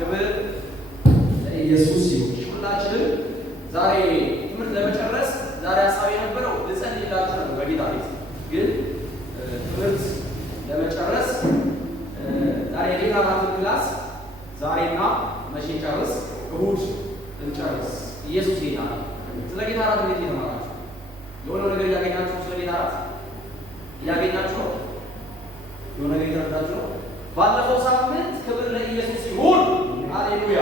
ክብር ለኢየሱስ ይሁን። ሁላችንም ዛሬ ትምህርት ለመጨረስ ዛሬ ሀሳብ የነበረው ልጸልይላችሁ ነበር በጌታ ቤት ግን ትምህርት ለመጨረስ ዛሬ የጌታ እራት ክላስ ዛሬና መቼ ጨርስ? እሑድ እንጨርስ። ኢየሱስ ጌታ ነው። ስለ ጌታ እራት እንዴት እየተማራችሁ የሆነ ነገር እያገኛችሁ ስለ ጌታ እራት እያገኛችሁ ነው? የሆነ ነገር እየተረዳችሁ ነው? ባለፈው ሳምንት ክብር ለኢየሱስ ይሁን ሃሌሉያ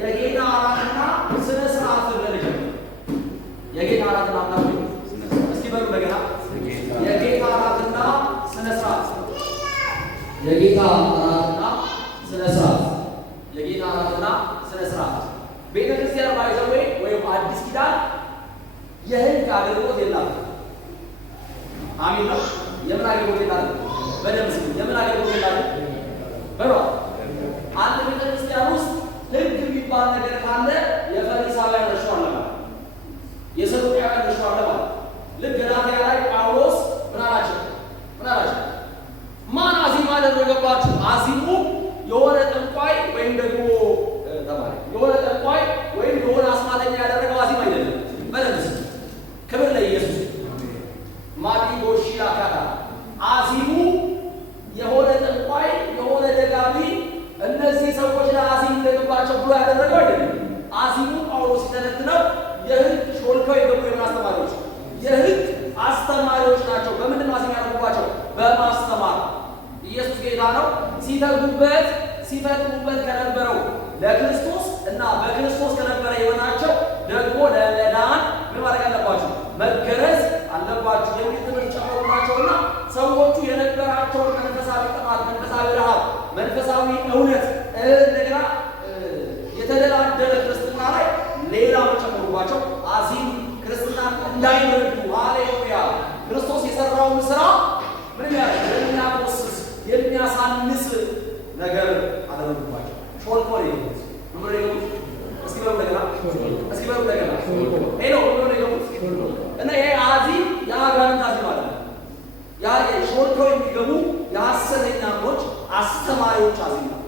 የጌታ እራትና ስነ ስርዓት ብለህ የጌታ እራትና አምላክ እስኪ በሉ እንደገና የጌታ እራትና ስነ ስርዓት የጌታ እራትና ስነ ስርዓት የጌታ እራትና ስነ ስርዓት ቤተ ክርስቲያን ባይዘው ወይም አዲስ ኪዳን የህግ አገልግሎት የላትም። አሜን ነው። የምን አገልግሎት የላትም? በደምብ ስሙ። የምን አገልግሎት የላትም? በሏ አንድ ቤተ ክርስቲያን ውስጥ ህግ የሚባል ነገር ካለ የፈሪሳውያን እርሾ አለ ማለት የሰዱቃውያን እርሾ አለ ማለት ልክ ገላትያ ላይ ጳውሎስ ምን አላቸው? ማን አዚም አደረገባችሁ? አዚሙ የሆነ ጠንቋይ ወይም ደግሞ ተማሪ የሆነ ጠንቋይ ወይም የሆነ አስማተኛ ያደረገው አዚም አይደለም። በለምስ ክብር ለኢየሱስ ማዲጎሺ አካታ አዚሙ የሆነ ጠንቋይ የሆነ ደጋሚ እነዚህ ሰዎች ለአዚም ደግባቸው ብሎ ያደረገው አይደለም። አዚሙ ጳውሎስ ሲተነትነው የህግ ሾልከው የገቡ የህግ አስተማሪዎች ናቸው። በምንድን ነው አዚም ያደረጉባቸው? በማስተማር ኢየሱስ ጌታ ነው። ሲፈጥሩበት ከነበረው ለክርስቶስ እና በክርስቶስ ከነበረ የሆናቸው ደግሞ ለመዳን ምን ማድረግ አለባቸው? መገረዝ አለባቸው የሚል ትምህርት ጨምሮላቸውና ሰዎቹ የነበራቸውን መንፈሳዊ ጥማት፣ መንፈሳዊ ረሃብ፣ መንፈሳዊ እውነት እንደገና የተደላደለ ክርስትና ላይ ሌላ ጨምሮባቸው አዚም ክርስትናን እንዳይረዱ ሃሌሉያ ክርስቶስ የሰራውን ስራ ምን የሚያቆስስ የሚያሳንስ ነገር አደረጉባቸው። ሾልኮል ይሉት ምን ይሉት? እስኪ በሉ እንደገና ሄሎ ምን ይሉት? እና ይሄ አዚም የአጋንንት አዚም አለ። ያ ሾልኮ የሚገቡ የሐሰተኛ አምሮች አስተማሪዎች አዚም ነው።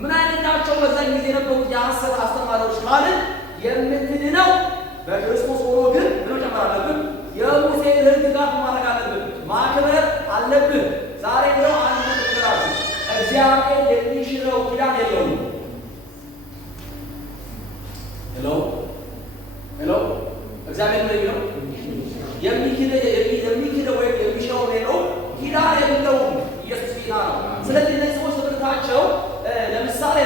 ምን አይነት ናቸው? በዛን ጊዜ የነበሩት የሐሰት አስተማሪዎች ካልን የምትድነው በክርስቶስ ሆኖ ግን ምን መጨመር አለብን? የሙሴን ሕግጋት ማድረግ አለብን፣ ማክበር አለብን። ዛሬ ነው አንድ ተከራችሁ እግዚአብሔር የሚሽረው ኪዳን የለውም። ሄሎ እግዚአብሔር ነው የሚለው የሚክደው ወይም የሚሽረው ነው ኪዳን የለውም። ኢየሱስ ጌታ ነው። ስለዚህ እነዚህ ሰዎች ትምህርታቸው ለምሳሌ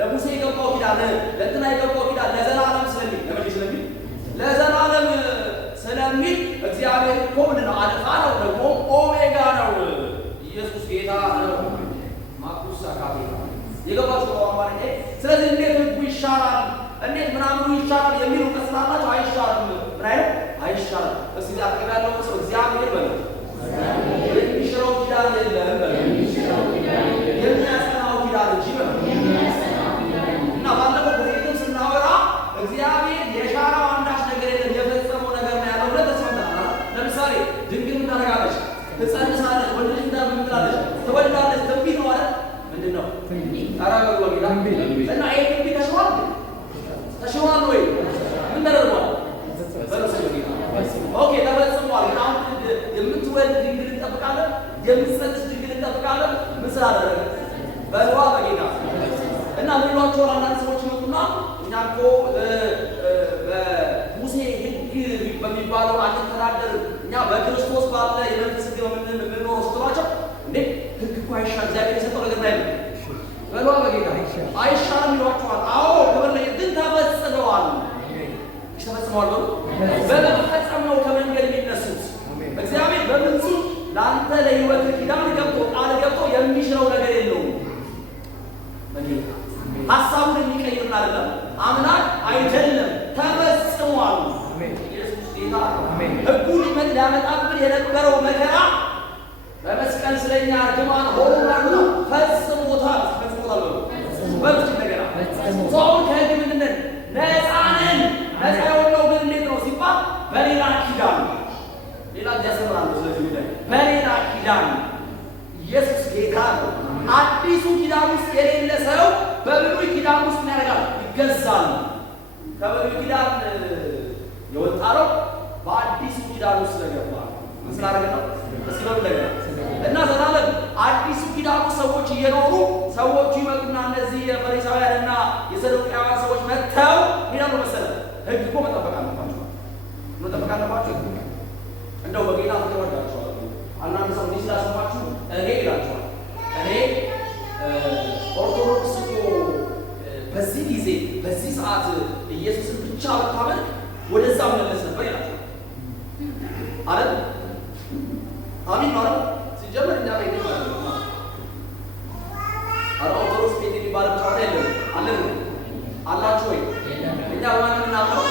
ለሙሴ የገባው ኪዳን ለእንትና የገባው ኪዳን ለዘላለም ስለሚል ለዘላለም ስለሚል እግዚአብሔር እኮ ምንድን ነው? አልፋ ነው፣ ደግሞ ኦሜጋ ነው። ኢየሱስ ጌታ ነው። ማኩሳ ካፌ የገባችሁ በአማርኛ። ስለዚህ እንዴት ህጉ ይሻላል፣ እንዴት ምናምኑ ይሻላል የሚሉ ከስላላቸው አይሻልም። ምን አይነት አይሻልም? እስኪ አጠገብ ያለው ሰው እግዚአብሔር በለው የሚሽረው ኪዳን የለም በለው የሚያጸናው ኪዳን እንጂ በለው እና ባለፈው በዚህ ስናወራ እግዚአብሔር የሻራው አንዳች ነገር የለም፣ የፈጸመው ነገር ነው ያለው ብለን ተስማምተናል። ለምሳሌ ድንግል ምን ታደርጋለች? ትጸንሳለች፣ ወንድ ልጅ ትወልዳለች፣ ትወልዳለች። ትንቢት ነው አይደል? ምንድን ነው? ታራገሩ ወጌታ እና ይሄ ትንቢት ተሽሯል ወይ? ምን ተደርጓል? ኦኬ ተፈጽሟል። ግን አሁን የምትወልድ ድንግል እንጠብቃለን፣ የምትጸንስ ድንግል እንጠብቃለን። ምን ስላደረገ? በልዋ በጌታ እና ምን ይሏቸዋል? አንዳንድ ሰዎች ይመጡና እኛ እኮ በሙሴ ሕግ በሚባለው አንተዳደርም፣ እኛ በክርስቶስ ባለ የመንፈስ ሕግ የምንኖረው ስትሏቸው እንዴ ሕግ እኮ አይሻል፣ እግዚአብሔር የሰጠው ነገር ላይ ነው። በልዋ በጌታ አይሻልም ይሏቸዋል። አዎ ክብር ላይ ግን ተፈጽመዋል። ተፈጽመዋል በሉ በመፈጸም ነው ከመንገድ የሚነሱት። እግዚአብሔር በፍጹም ለአንተ ለሕይወት ኪዳን ገብቶ ቃል ገብቶ የሚሽረው ነገር የለውም። በጌታ ሀሳቡን የሚቀይር አይደለም፣ አምላክ አይደለም። ተፈጽሟል። ኢየሱስ ጌታ ሕጉን ሊያመጣብን የነበረው መከራ በመስቀል ስለኛ እርግማን ሆኖ ፈጽሞታል። በብዙ ነገር ሰውን ከሕግ ምንድን ነን? ነፃ ነን። ነፃ የሆነው ግን እንዴት ነው ሲባል በሌላ ኪዳን ሌላ ያሰራል። ስለዚህ ጉዳይ በሌላ ኪዳን ኢየሱስ ጌታ ነው። አዲሱ ኪዳን ውስጥ የሌለ ሰው በብሉይ ኪዳን ውስጥ ምን ያደርጋል? ይገዛል። ከብሉይ ኪዳን የወጣ ነው በአዲሱ ኪዳን ውስጥ ስለገባ ምን ስላደረገ ነው? እስኪበሉ ነገር እና ዘላለም አዲሱ ኪዳን ውስጥ ሰዎች እየኖሩ ሰዎቹ ይመጡና እነዚህ የፈሪሳውያንና የሰዱቃውያን ሰዎች መጥተው ይላሉ መሰለህ ህግ እኮ መጠበቅ አለባቸው። መጠበቅ አለባቸው። እንደው በጌታ ፍቅር ወዳቸዋል። አንዳንድ ሰው እንዲህ ስላሰማችሁ እኔ ይላቸዋል እኔ ኦርቶዶክስ እኮ በዚህ ጊዜ በዚህ ሰዓት ኢየሱስን ብቻ ብታመልክ ወደዛ መለስ ነበር ይላቸዋል። አለ አሚን ማለት ሲጀመር እኛ ቤት ማለት ነው። ኦርቶዶክስ ቤት የሚባል ጨዋታ የለም አለን አላችሁ ወይ? እኛ በማን ነው የምናምነው?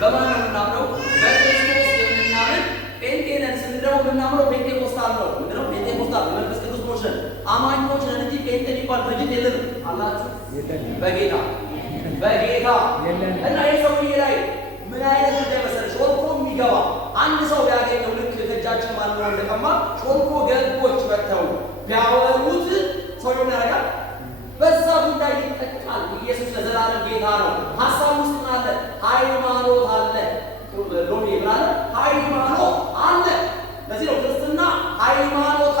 በማን ነው የምናምነው? በክርስቶስ የምናምን ጴንጤ ነን ስንል ደግሞ የምናምነው ፔንቴኮስታል ነው። ምንድነው ፔንቴኮስታል? የመንፈስ ቅዱስ ሞች ነን፣ አማኞች ነን እንጂ ጴንጤ የሚባል ድርጅት የለንም። አላችሁ በጌታ እና የሰውዬ ላይ ምን አይነት እንደመሰለ ሾልኮ የሚገባ አንድ ሰው ቢያገኘው ልክ ከእጃችን ማለት ነው እንደቀማ ሾልኮ ገቦች መጥተው ቢያወሩት ሰውየው ያደርጋል። በዛ ጉዳይ ይጠቃል። ኢየሱስ ለዘላለም ጌታ ነው። ሀሳብ ውስጥ ምን አለ? ሃይማኖት አለ። ሎሚ ምን አለ? ሃይማኖት አለ። ለዚህ ነው ክርስትና ሃይማኖት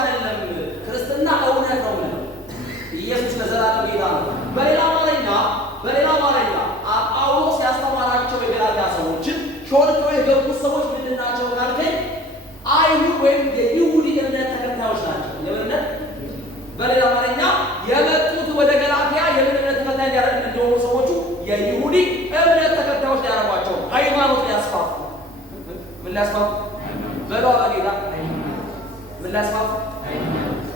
አይደለም። ክርስትና እውነት ነው። ኢየሱስ ለዘላለም ጌታ ነው። በሌላ አማርኛ ጳውሎስ ያስተማራቸው የገላትያ ሰዎችን ሾልከው የገቡት ሰዎች ምንድን ናቸው ካልከኝ አይሁድ ወይም የይሁዲ እምነት ተከታዮች ናቸው። የእምነት በሌላ አማርኛ የመጡት ወደ ገላትያ የእምነት ተከታይ እንዲሆኑ ሰዎቹ የይሁዲ እምነት ተከታዮች ሊያደርጓቸው ሃይማኖት ሊያስፋፉ ምን ሊያስፋፉ በለው በጌታ ምን ሊያስፋፉ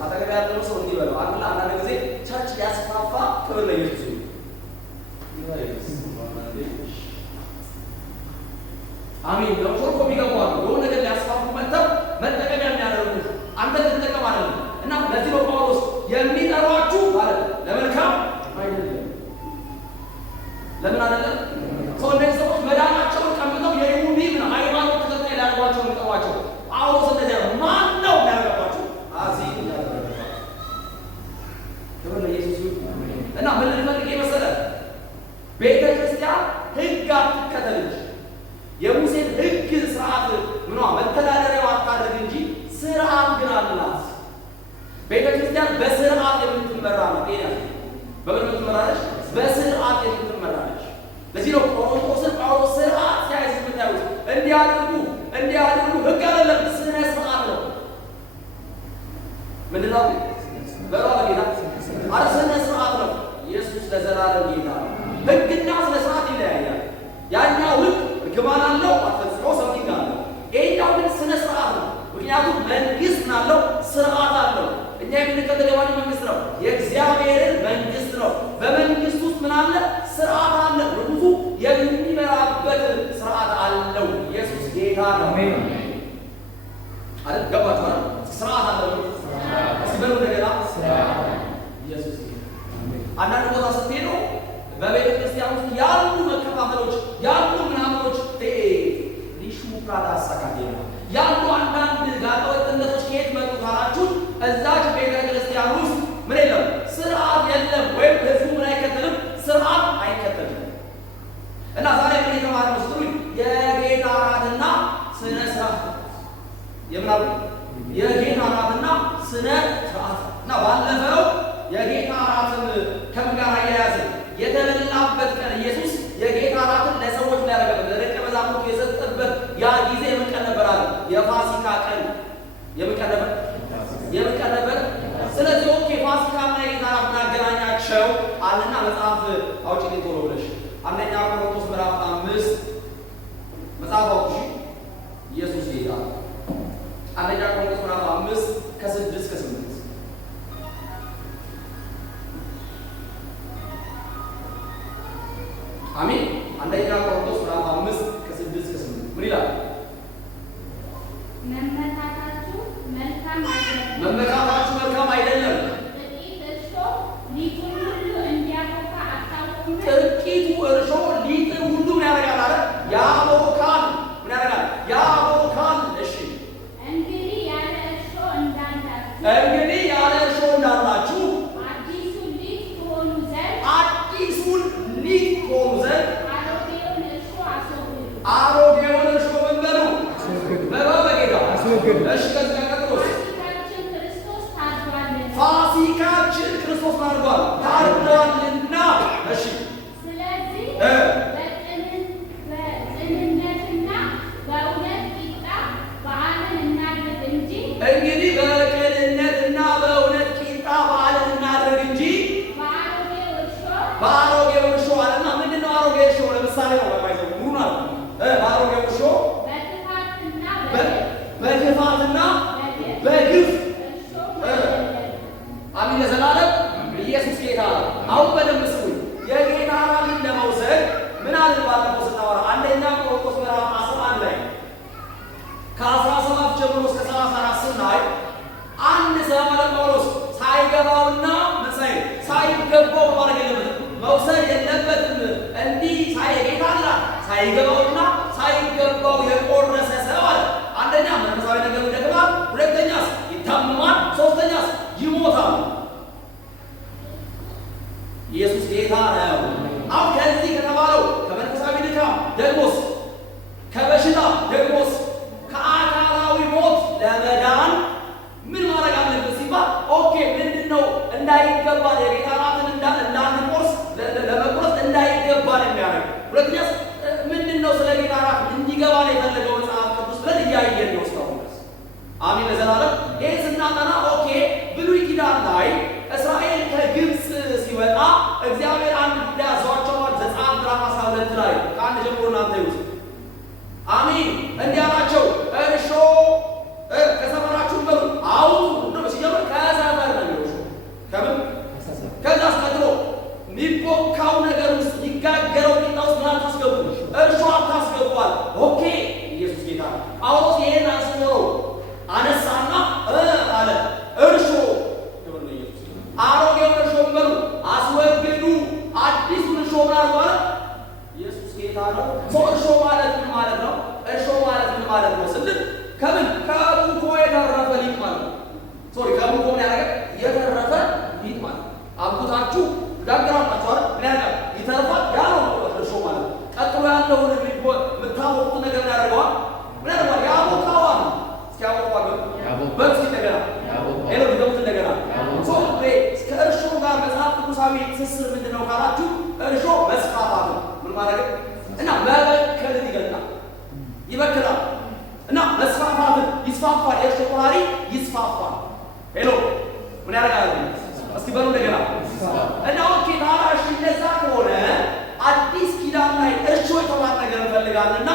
አጠገብ ያለው ሰው እንዲህ በለው አንዳንድ ጊዜ ቸርች ሊያስፋፋ ክብር ለኢየሱስ አሜን ነው። ሾልኮ የሚገባዋሉ የሆነ ነገር ሊያስፋፉ መጥተው መጠቀሚያ የሚያደርጉ አንተ ልትጠቀም አይደለም። እና ለዚህ ነው ጳውሎስ የሚጠሯችሁ ማለት ለመልካም አይደለም። ለምን አይደለም? ሰው እነዚህ ሰዎች መዳናቸውን ቀምተው የይሁዲ ሃይማኖት ተከታይ ሊያደርጓቸው የሚጠሯቸው ጳውሎስ እንደዚያ ነው። ማን ነው የሚያደርጋቸው? አዚም ያደርጋቸው። ክብር ለኢየሱስ ይሁን። እና ምን ልንፈልግ መሰለህ? ቤተ ክርስቲያን ሕግ አትከተልች። የሙሴን ሕግ ስርዓት መተዳደሪያው አታድርግ እንጂ ስርዓት ግን አላት። ቤተ ክርስቲያን በስርዓት የምትመራ ነው። በምን የምትመራለች? በስርዓት የምትመራለች። ለዚህ ነው ቆሮንቶስን ጳውሎስ ስርዓት ሲያይዝ የምታዩት እንዲያድርጉ ሕግ አይደለም፣ ስነ ስርዓት ነው። ምንድን ነው? በሯ በጌታ ስነ ስርዓት ነው። ኢየሱስ ለዘላለም ጌታ ነው። ሕግና ስነ ስርዓት ይለያያል። ያኛው ሕግ እርግማን አለው፣ አትፈጽመው ሰምቲንግ አለው። ይሄኛው ግን ስነ ስርዓት ነው። ምክንያቱም መንግስት ናለው፣ ስርዓት አለው። እኛ የምንከተለው የማን መንግስት ነው? የእግዚአብሔርን መንግስት ነው። በመንግስት ውስጥ ምን አለ? ስርዓት አለ። ንጉሱ የሚመራበት ስርዓት አለው። ኢየሱስ ጌታ ነው። አሜን አይደል? ገባችሁ አይደል? ስርዓት አለው። ሲበሉ ነገራ ስርዓት ኢየሱስ አንዳንድ ቦታ ስትሄዱ በቤተ ክርስቲያን ውስጥ ያሉ መከፋፈሎች ያሉ ምናምኖች ሊሹ ፕራዳ አሳካቴ ነው ያሉ አንዳንድ ጋጠወጥነቶች ከየት መጡ ካላችሁ እዛች ቤተ ክርስቲያን ውስጥ ምን የለም? ስርዓት የለም። ወይም ህዝቡ ምን አይከተልም? ስርዓት አይከተልም። እና ዛሬ ምን የተማርነው ስትሉኝ የጌታ እራትና ስነ ስርዓት የምናሉ የጌታ እራትና ስነ ስርዓት እና ባለፈው የጌታ እራትን ከምን ጋር አያያዝን? የተበላበት ቀን ኢየሱስ የጌታ እራትን ለሰዎች ሊያደርገበት ለደቀ መዛሙርቱ የሰጠበት ያ ጊዜ የምን ቀን ነበር አለ? የፋሲካ ቀን። የምን ቀን ነበር? የምን ቀን ነበር? ስለዚህ ኦኬ ፋሲካና የጌታ እራት እናገናኛቸው አለና መጽሐፍ አውጪልኝ ቶሎ ብለሽ አንደኛ ቆሮንቶስ ምዕራፍ 5 መጽሐፍ አውጪ። ኢየሱስ ጌታ። አንደኛ ቆሮንቶስ ምዕራፍ 5 ከ6 እስከ 8 አሜን። አንደኛ ቆሮንቶስ ምዕራፍ 5 ከ6 እስከ 8 ምን ይላል? መመካታችሁ መልካም አይደለም። ጥቂቱ እርሾ ሊጥን ሁሉ ምን ያደርጋል አለ? ያቦካል። ምን ያደርጋል? ያቦካል። እሺ እንግዲህ ያለ እርሾ እንዳላችሁ አዲሱ ሊጥ ምሳሌ ነው። ባይዘው ሙሉና ባሮጌው እርሾ በክፋትና በግፍ አሚን ለዘላለም ኢየሱስ ጌታ ነው። አሁን በደንብ ስሙኝ። የጌታ ራትን ለመውሰድ ምን አለ ባለፈው ስናወራ አንደኛ ቆሮንቶስ ምዕራፍ 11 ላይ ከ17 ጀምሮ እስከ 34 ስናይ አንድ ሰው ማለት ጳውሎስ ሳይገባውና መሳይ ሳይገባው ማድረግ የለበትም መውሰድ የለበትም እንዲህ የጌታ ራት ሳይገባውና ሳይገባው የቆረሰ ሰው አለ። አንደኛ መንፈሳዊ ነገር ይደክማል፣ ሁለተኛስ ይታመማል፣ ሶስተኛስ ይሞታል። ኢየሱስ ጌታ ነው። አሁን ከዚህ ከተባለው ከመንፈሳዊ ድካም ደግሞስ ከበሽታ ደግሞስ ከአካላዊ ሞት ለመዳን ምን ማድረግ አለበት ሲባል ኦኬ ምንድነው እንዳይገባን የጌታ ራትን እንዳንቆርስ ለመቁረስ እንዳይገባን የሚያደርግ ሁለተኛስ ምንድነው ስለ ጌታ ራት እንዲገባን የፈለገው መጽሐፍ ቅዱስ ብለን እያየን ነው እስካሁን ድረስ። አሜን ለዘላለም። ይህ ስናጠና ኦኬ ብሉይ ኪዳን ላይ እስራኤል ከግብፅ ሲወጣ እግዚአብሔር አንድ ጉዳይ አዟቸዋል። ዘጸአት ምዕራፍ 12 ላይ ከአንድ ጀምሮ እናንተ ይውስ አሜን እንዲህ አላቸው፣ እርሾ ከሰፈራችሁ በሉ አውጡ ነው ሲጀምር ከሰፈር ነው እርሾ ከምን ከዛ አስቀጥሎ የሚቦካው ነገር ውስጥ የሚጋገረው ቂጣ ውስጥ ምን አታስገቡ? እርሾ አታስገቧል። ኦኬ ኢየሱስ ጌታ ነው። ጳውሎስ ይሄን አንስቶ አነሳና አለ እርሾ አሮጌውን እርሾ በሉ አስወግዱ፣ አዲሱን እርሾ ማለት ማለት ኢየሱስ ጌታ ነው። እርሾ ማለት ምን ማለት ነው? እርሾ ማለት ምን ማለት ነው ስንል ከምን ከቡኮ የተረፈ ሊጥ ማለት ነው። ከቡኮ ምን ያደረገ የተረፈ ሊጥ ማለት አብኩታችሁ ትጋግራላችሁ አይደል? ምን ያደርጋል? ይተርፋል። ያ ነው እርሾ ማለት። ቀጥሎ ያለውን የምታወቁት ነገር ምን ያደርገዋል? ምን ያደርገዋል? ያቦካዋል። እስኪ ያቦካዋል በእስኪ እንደገና ሄሎ ሊገቡት እንደገና ከእርሾ ጋር መጽሐፍ ቅዱሳዊ ትስስር ምንድን ነው ካላችሁ እርሾ መስፋፋት ነው። ምን ማድረግ እና መበከልን ይገልጣል፣ ይበክላል እና መስፋፋትን ይስፋፋል። የእርሾ ባህሪ ይስፋፋል። ሄሎ ምን ያደርጋል? እስኪ በሉ እንደገና እና ኦኬ ታዲያ እንደዛ ከሆነ አዲስ ኪዳን ላይ እርሾ የተባለ ነገር እንፈልጋለንና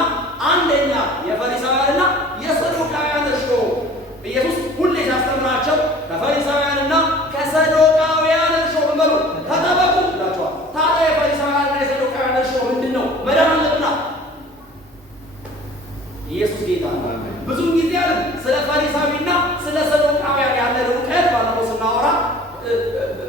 አንደኛ የፈሪሳውያንና የሰዱቃውያን እርሾ ኢየሱስ ሁሌ ሲያስተምራቸው ከፈሪሳውያንና ከሰዱቃውያን እርሾ በመሩ ተጠበቁ ይላቸዋል። ታዲያ የፈሪሳውያንና የሰዱቃውያን እርሾ ምንድን ነው? መዳን አለብና ኢየሱስ ጌታ ነው። ብዙ ጊዜ አለ ስለ ፈሪሳዊና ስለ ሰዱቃውያን ያለን እውቀት ባለፈው ስናወራ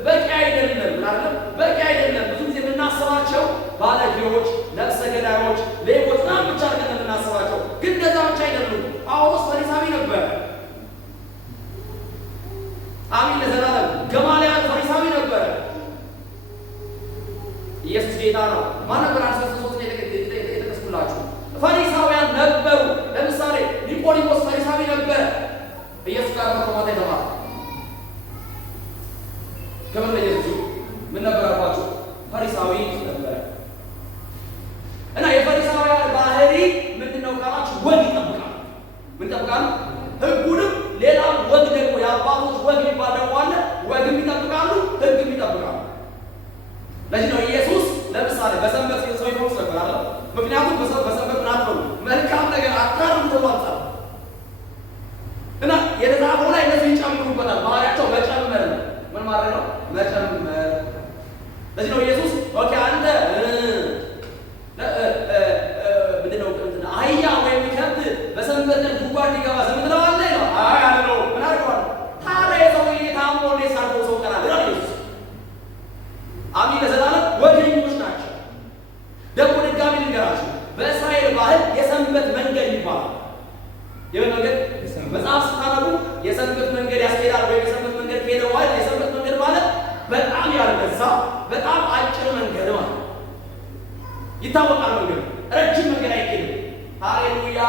በቂ አይደለም ማለት በቂ አይደለም። ብዙ ጊዜ የምናስባቸው ባለጌዎች፣ ነፍሰ ገዳዮች፣ ሌቦች ምናምን ብቻ አድርገን የምናስባቸው ግን እንደዛ ብቻ አይደሉም። ጳውሎስ ፈሪሳዊ ነበር። አሚን ለዘላለም። ገማልያል ፈሪሳዊ ነበረ። ኢየሱስ ጌታ ነው። ማን ነበር? አንስተሶስት የተጠቀስኩላችሁ ፈሪሳውያን ነበሩ። ለምሳሌ ኒቆዲሞስ ፈሪሳዊ ነበረ። ኢየሱስ ጋር መቆማት የተማረ ከምን ለኢየሱስ ምን ነበር አልኳችሁ? ፈሪሳዊ ነበረ። እና የፈሪሳውያን ባህሪ ምንድነው ካላችሁ ወግ ይጠብቃሉ። ምን ይጠብቃሉ? ህጉንም ሌላም ወግ ደግሞ የአባቶች ወግ የሚባል ደግሞ አለ። ወግም ይጠብቃሉ፣ ህግም ይጠብቃሉ። ለዚህ ነው ኢየሱስ ለምሳሌ በሰንበት ሰው ይፈውስ ነበር አለ። ምክንያቱም በሰንበት ምን አትበሉ፣ መልካም ነገር አታድርጉ ተባልቷል። እና የተጻፈው ላይ እነሱ ይጨምሩበታል። ባህሪያቸው መጨመር ነው። ምን ማለት ነው? መጨመር። ለዚህ ነው ኢየሱስ ኦኬ አንተ ምንድነው አህያ ወይም ከብት በሰንበት ቀን ጉድጓድ ሊገባ ዝም ትለዋለህ ነው? አይ አለው። ምን አድርገዋል ታዲያ? የሰውዬ ታሞ ሳልፎ ሰው ቀናል ይላል ኢየሱስ። አሚን ለዘላለም። ወገኞች ናቸው። ደግሞ ድጋሚ ልንገራችሁ፣ በእስራኤል ባህል የሰንበት መንገድ ይባላል። የምን መንገድ? መጽሐፍ ስታነቡ የሰንበት መንገድ ያስኬዳል ወይም የሰንበት መንገድ ከሄደ በኋላ የሰንበት መንገድ ማለት በጣም ያልበዛ በጣም አጭር መንገድ ማለት ይታወቃል። መንገድ ረጅም መንገድ አይኬድም። ሃሌሉያ!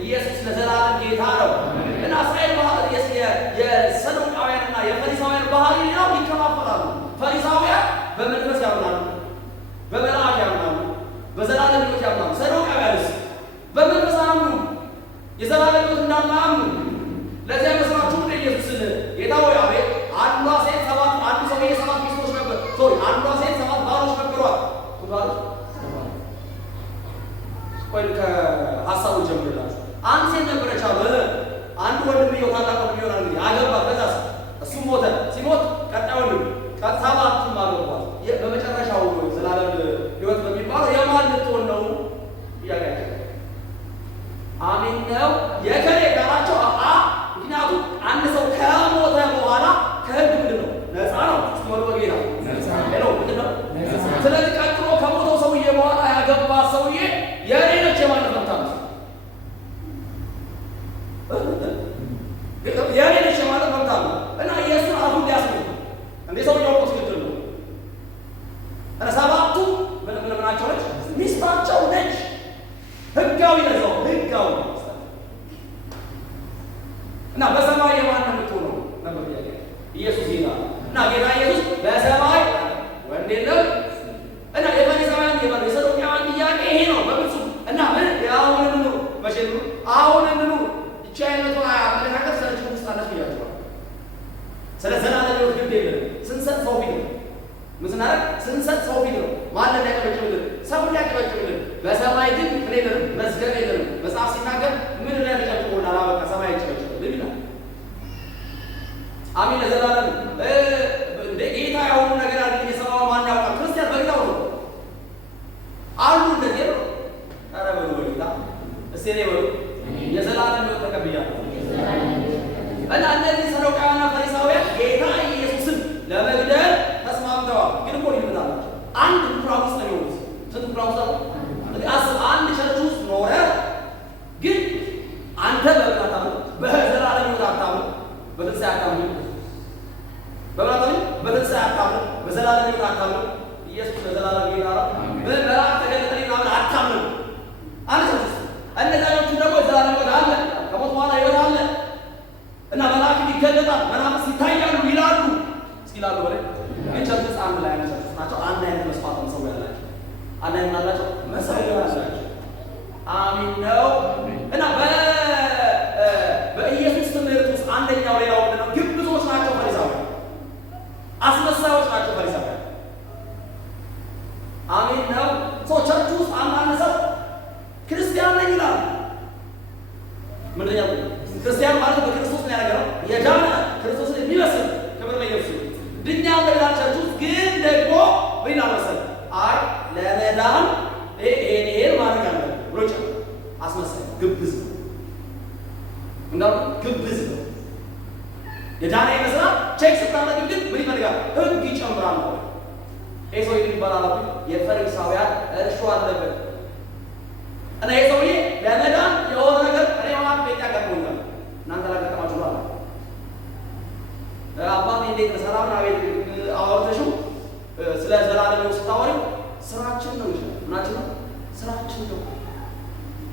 ኢየሱስ ለዘላለም ጌታ ነው። እና እስራኤል ባህል የሰዱቃውያንና የፈሪሳውያን ባህል ሌላው ይከፋፈላሉ። ፈሪሳውያን በመንፈስ ያምናሉ፣ በመልአክ ያምናሉ፣ በዘላለም ሕይወት ያምናሉ። ሰዱቃውያንስ በመንፈስ አያምኑ፣ የዘላለም ሕይወት እንዳናምኑ። ለዚያ መስራችሁ እንደ ኢየሱስን ጌታ ሆይ አቤት አንዷ ሴት አንዱ ሰውዬ 7 ሚስቶች ነበር። አንዷ ሴት 7 ባሎች ነበሯት። ከሀሳቡ ጀምርላችሁ። አንድ ሴት ነበረች አሉ። አንድ ወንድምየው ታላቅ ወንድምየው እንግዲህ አገባ። ከዛ እሱ ሞተ። ሲሞት ቀጣይ ወንድም ሰባቱም አገቧት። በመጨረሻው ዘላለም ሕይወት በሚባለው የማን ልትሆን ነው እያጋቸው አሜን ነው የከሌ ጋራቸው ምክንያቱም አንድ ሰው ከሞተ በኋላ ከህግ ምንድን ነው ነፃ ነው። ስትሞት በጌታ ነው ምንድን ነው። ስለዚህ ቀጥሎ ከሞተው ሰውዬ በኋላ ያገባ ሰውዬ የኔ ነች የማለት መብት አለ። የኔ ነች የማለት መብት አለ እና ኢየሱስ አሁን ሊያስቡ እንዴ ሰውዬው እኮ ትክክል ነው። እና ሰባቱ ምናቸው ነች ሚስታቸው ነች። ህጋዊ ነው ህጋዊ እና በሰማይ የማን ነው የምትሆነው ነበር ያለ ኢየሱስ ጌታ እና ጌታ ኢየሱስ በሰማይ ወንድ የለም እና የፈሪሳውያን የሰዱቃውያን ጥያቄ ይሄ ነው በፍጹም እና ምን አሁን ነው መቼ ነው አሁን ነው እቺ አይነቱ አመለካከት ሰዎች ውስጥ አለ ይላቸዋል። ስለ ዘላለም ሕይወት ግድ የለም ስንሰጥ ሰው ፊት ነው ምንሰናረግ ስንሰጥ ሰው ፊት ነው ማንን ያቀበጭልን ሰው ያቀበጭልን። በሰማይ ግን ምን የለም መዝገብ የለም። መጽሐፍ ሲናገር ምን ላይ ተጨምቆና አላበቃ ሰማይ ይጨምቃል ይላል። አሜን ለዘላለም እንደ ጌታ ያውኑ ነገር አለ የሰማው ማን ያውቃል? ክርስቲያን በጌታው ነው አሉ እንደዚህ ነው። ኧረ በሉ በጌታ እስቲ ነው በሉ የዘላለም ሕይወት ተቀብያለሁ። እና እነዚህ ሰዱቃውያንና ፈሪሳውያን ጌታ ኢየሱስን ለመግደል ተስማምተዋል። ግን እኮ ይመጣላቸው አንድ ምኩራብ ውስጥ ነው የሚሆኑት። ስንት ምኩራብ ውስጥ ነው? አስብ አንድ ቸርች ውስጥ ኖረ ግን አንተ በብላታ በዘላለም ሕይወት አታምነው፣ በትንሣኤ አታምነው፣ በብላታ በትንሣኤ አታምነው፣ በዘላለም ሕይወት አታምነው። ኢየሱስ ለዘላለም ጌታ ነው። በመልአክ ተገለጠልኝ ምናምን አታምነው። አንድ ቸርች ውስጥ እነዛኞቹ ደግሞ የዘላለም ሕይወት አለ፣ ከሞት በኋላ ሕይወት አለ እና መልአክ ይገለጣል፣ መናፍስት ይታያሉ ይላሉ። እስኪ ይላሉ በላይ ግን ቸርች ውስጥ አንድ ላይ ቸርች ውስጥ ናቸው። አንድ አይነት መስዋዕት መሰው ያላቸው አንድ አይነት አላቸው መሰው ያላቸው አሜን ነው። እና በኢየሱስ ትምህርት ውስጥ አንደኛው ሌላው ምንድነው? ግብዞች ናቸው ፈሪሳውያን፣ አስመሳዮች ናቸው ፈሪሳውያን። አሜን ነው። ቸርች ውስጥ አንዳንድ ሰው ክርስቲያን ነኝ ይላል። ምንድን ነው ክርስቲያን ማለት? በክርስቶስ ነው ያደረገው የዳነ ክርስቶስን የሚመስል ክብር ለኢየሱስ ድኛው ይላል። ቸርች ውስጥ ግን ደግሞ ምን ይላል መሰለህ? አይ ለመዳን ይሄን ማድረግ አለ ብሎ አስመሳይ ግብዝ ነው። እንዳው ግብዝ ነው። የዳነ ይመስላል። ቼክ ስታደርግ ግን ምን ይፈልጋል? ህግ ይጨምራል ነው። ይሄ ሰውዬ ይባላል የፈሪሳውያን እርሾ አለበት እና ይሄ ሰውዬ ለመዳን የሆነ ነገር እኔ ማለት ቤት ያጋጥሞኛል። እናንተ ላጋጠማችሁ ባላ አባቴ እንዴት ሰላም ነው ቤት አወርተሽው ስለ ዘላለም ነው ስታወሪ ስራችን ነው ይችላል። ምናችን ነው? ስራችን ነው።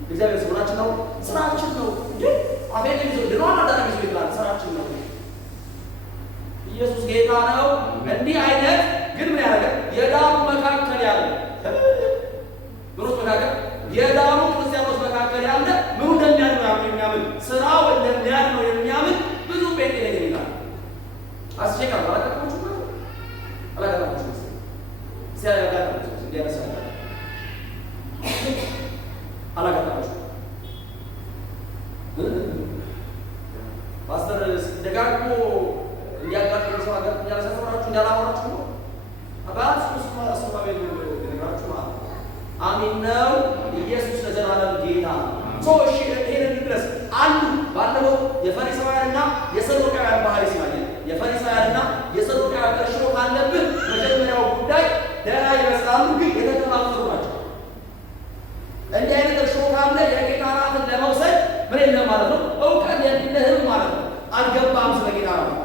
እግዚአብሔር ስራችን ነው። ስራችን ነው እንዴ አቤት ይዞ ድሮና ዳራ ይዞ ይላል። ስራችን ነው። ኢየሱስ ጌታ ነው። እንዲህ አይነት ግን ምን ያደርጋል? የዳኑ መካከል ያለ ምኑት መካከል የዳኑ ክርስቲያኖች መካከል ያለ ምኑ እንደሚያድነው የሚያምን ስራው እንደሚያድነው የሚያምን ብዙ ቤት ነገር ይላል። አስቸካ ባላቀጣችሁ ነው አላቀጣችሁ ሲያጋጣችሁ እንዲያነሳ አላቀጣችሁ ፓስተር ደጋግሞ እንዲያጋጥሙ ሰው አጋጥሞ ያላሰራችሁ እንዳላወራችሁ ነው አባስ ክርስቶስ ማቤል ነገራችሁ ማለት አሜን ነው። ኢየሱስ ለዘላለም ጌታ ነው። እሺ ይሄንን ድረስ አንዱ ባለፈው የፈሪሳውያንና የሰዱቃውያን ባህሪ ሲያየ የፈሪሳውያንና የሰዱቃውያን እርሾ ካለብን መጀመሪያው ጉዳይ ደህና ይመስላሉ፣ ግን የተከፋፈሉ ናቸው። እንዲህ አይነት እርሾ ካለ የጌታ እራትን ለመውሰድ ምን የለም ማለት ነው፣ እውቀት የለህም ማለት ነው። አልገባም ስለ ጌታ ነው።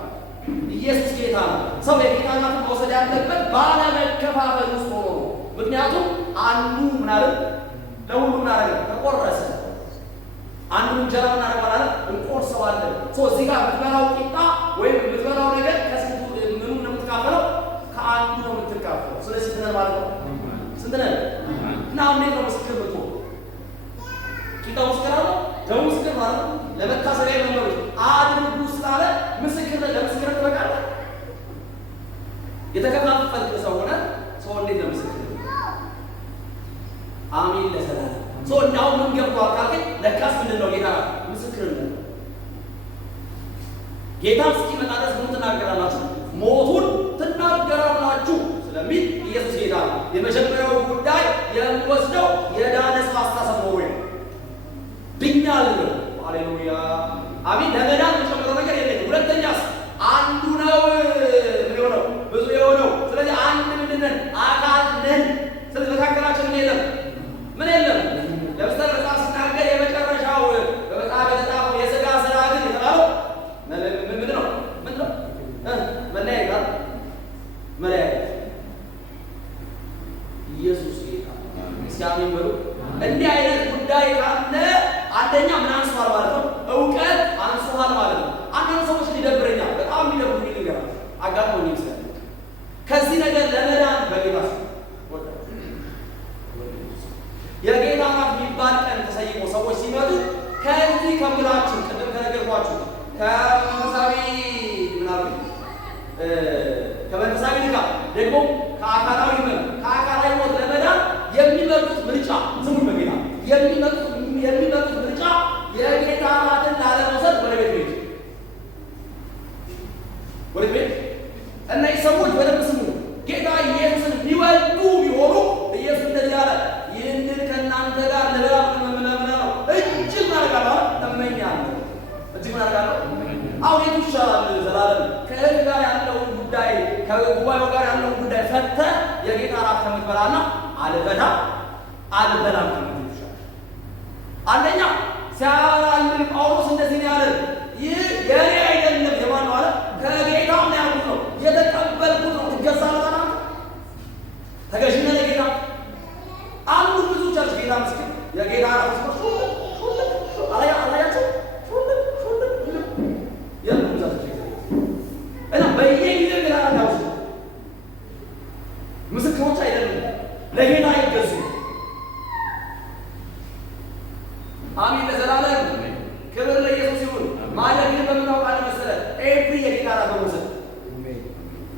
ኢየሱስ ጌታ ነው። ሰው የጌታ እራትን መውሰድ ያለበት ባለመከፋፈል ውስጥ ሆኖ ነው። ምክንያቱም አንዱ ምናምን ለሁሉ ምናደርገ ተቆረሰ አንዱ እንጀራ ምናደርገዋለን እንቆርሰዋለን። እዚህ ጋር የምትበላው ቂጣ ወይም የምትበላው ነገር ከስንቱ ምኑ ነው የምትካፈለው? ከአንዱ ነው የምትካፈለው። ስለዚህ ስንት ነን ማለት ነው? ስንት ነን? እና እንዴት ነው ምስክር ብቶ ቂጣው ምስክር አለ፣ ደሙ ምስክር ማለት ነው። ለመታሰቢያ መመሩት አድርጉ ስላለ ምስክር ለምስክር ትበቃለህ። የተከፋፈልክ ሰው ሆነ ሰው እንዴት ነው ምስክር? አሜን ለሰላም እንዳው ምን ገብቷል ካልከኝ ለካስ ምንድን ነው ጌታ ምስክርነት ጌታ እስኪመጣ ድረስ ምን ትናገራላችሁ? ሞቱን ትናገራላችሁ ስለሚል ኢየሱስ ጌታ ነው። የመጀመሪያው ጉዳይ የሚወስደው የዳነ ሰው አስተሳሰብ ነው ወይ ድኛል። ሃሌሉያ አሜን። ለመዳን የጨመረው ነገር የለም። ሁለተኛስ አንዱ ነው ምን የሆነው ብዙ የሆነው። ስለዚህ አንድ ምንድን ነን? አካል ነን። ስለዚህ መካከላችን ምን የለም ምን የለም። ለምሳሌ መጽሐፍ ሲናገር የመጨረሻው በመጽሐፍ የተጻፈው የሥጋ ሥራ ግን የተባለው ምንድን ነው? መለያየት መለያየት። ኢየሱስ ጌታ ሲያምን በሉ። እንዲህ አይነት ጉዳይ ካለ አንደኛ ምን አንሷል ማለት ነው? እውቀት አንሷል ማለት ነው። አንዳንድ ሰዎች ሊደብረኛል በጣም ሊደብሩ ይገራል አጋጥሞኝ ይመስላል። ከዚህ ነገር ለመዳን በጌታ የጌታ ናት የሚባል ቀን ተሰይሞ ሰዎች ሲመጡ ከዚህ ከምላችሁ ቅድም ከነገርኳችሁ ከመንፈሳዊ ምናምን ከመንፈሳዊ ድካም ደግሞ ከአካላዊ ከአካላዊ ሞት ለመዳን የሚመጡት ምርጫ ስሙ በጌታ የሚመጡት ምርጫ የጌታ ናትን ላለመውሰድ ወደ ቤት ቤት ወደ ቤት እነዚህ ሰዎች በደንብ ስሙ። ጌታ ኢየሱስን ሊወዱ ቢሆኑ ኢየሱስ እንደዚህ አለ፣ ይህንን ከእናንተ ጋር ልበላ ምናምን ነው እጅግ ማረጋለሁ እመኛለሁ። እጅግ ማረጋለሁ። አሁን የቱ ይሻላል? ዘላለም ከእህት ጋር ያለውን ጉዳይ ከጉባኤው ጋር ያለውን ጉዳይ ፈተህ የጌታ ራት ከምትበላና አልበላም ከምትል ይሻላል። አንደኛ ሲያወራልን ጳውሎስ እንደዚህ ነው ያለን፣ ይህ የኔ አይደለም የማን ነው አለ? ከጌታም ነው ያልኩት ነው የተቀበልኩት ነው። ትገዛለህ ታዲያ ተገዥነት የጌታ አንዱ ብዙ ቸርች ጌታ ምስኪን የጌታ ራት አላያቸው እና በየጊዜው ጌታ ራት ምስክሮች አይደለም ለጌታ ይገዙ። አሜን ለዘላለም ክብር ለኢየሱስ ይሁን። ማለት ግን በምናውቃለ መሰለህ ኤቭሪ የጌታ ራት በመውሰድ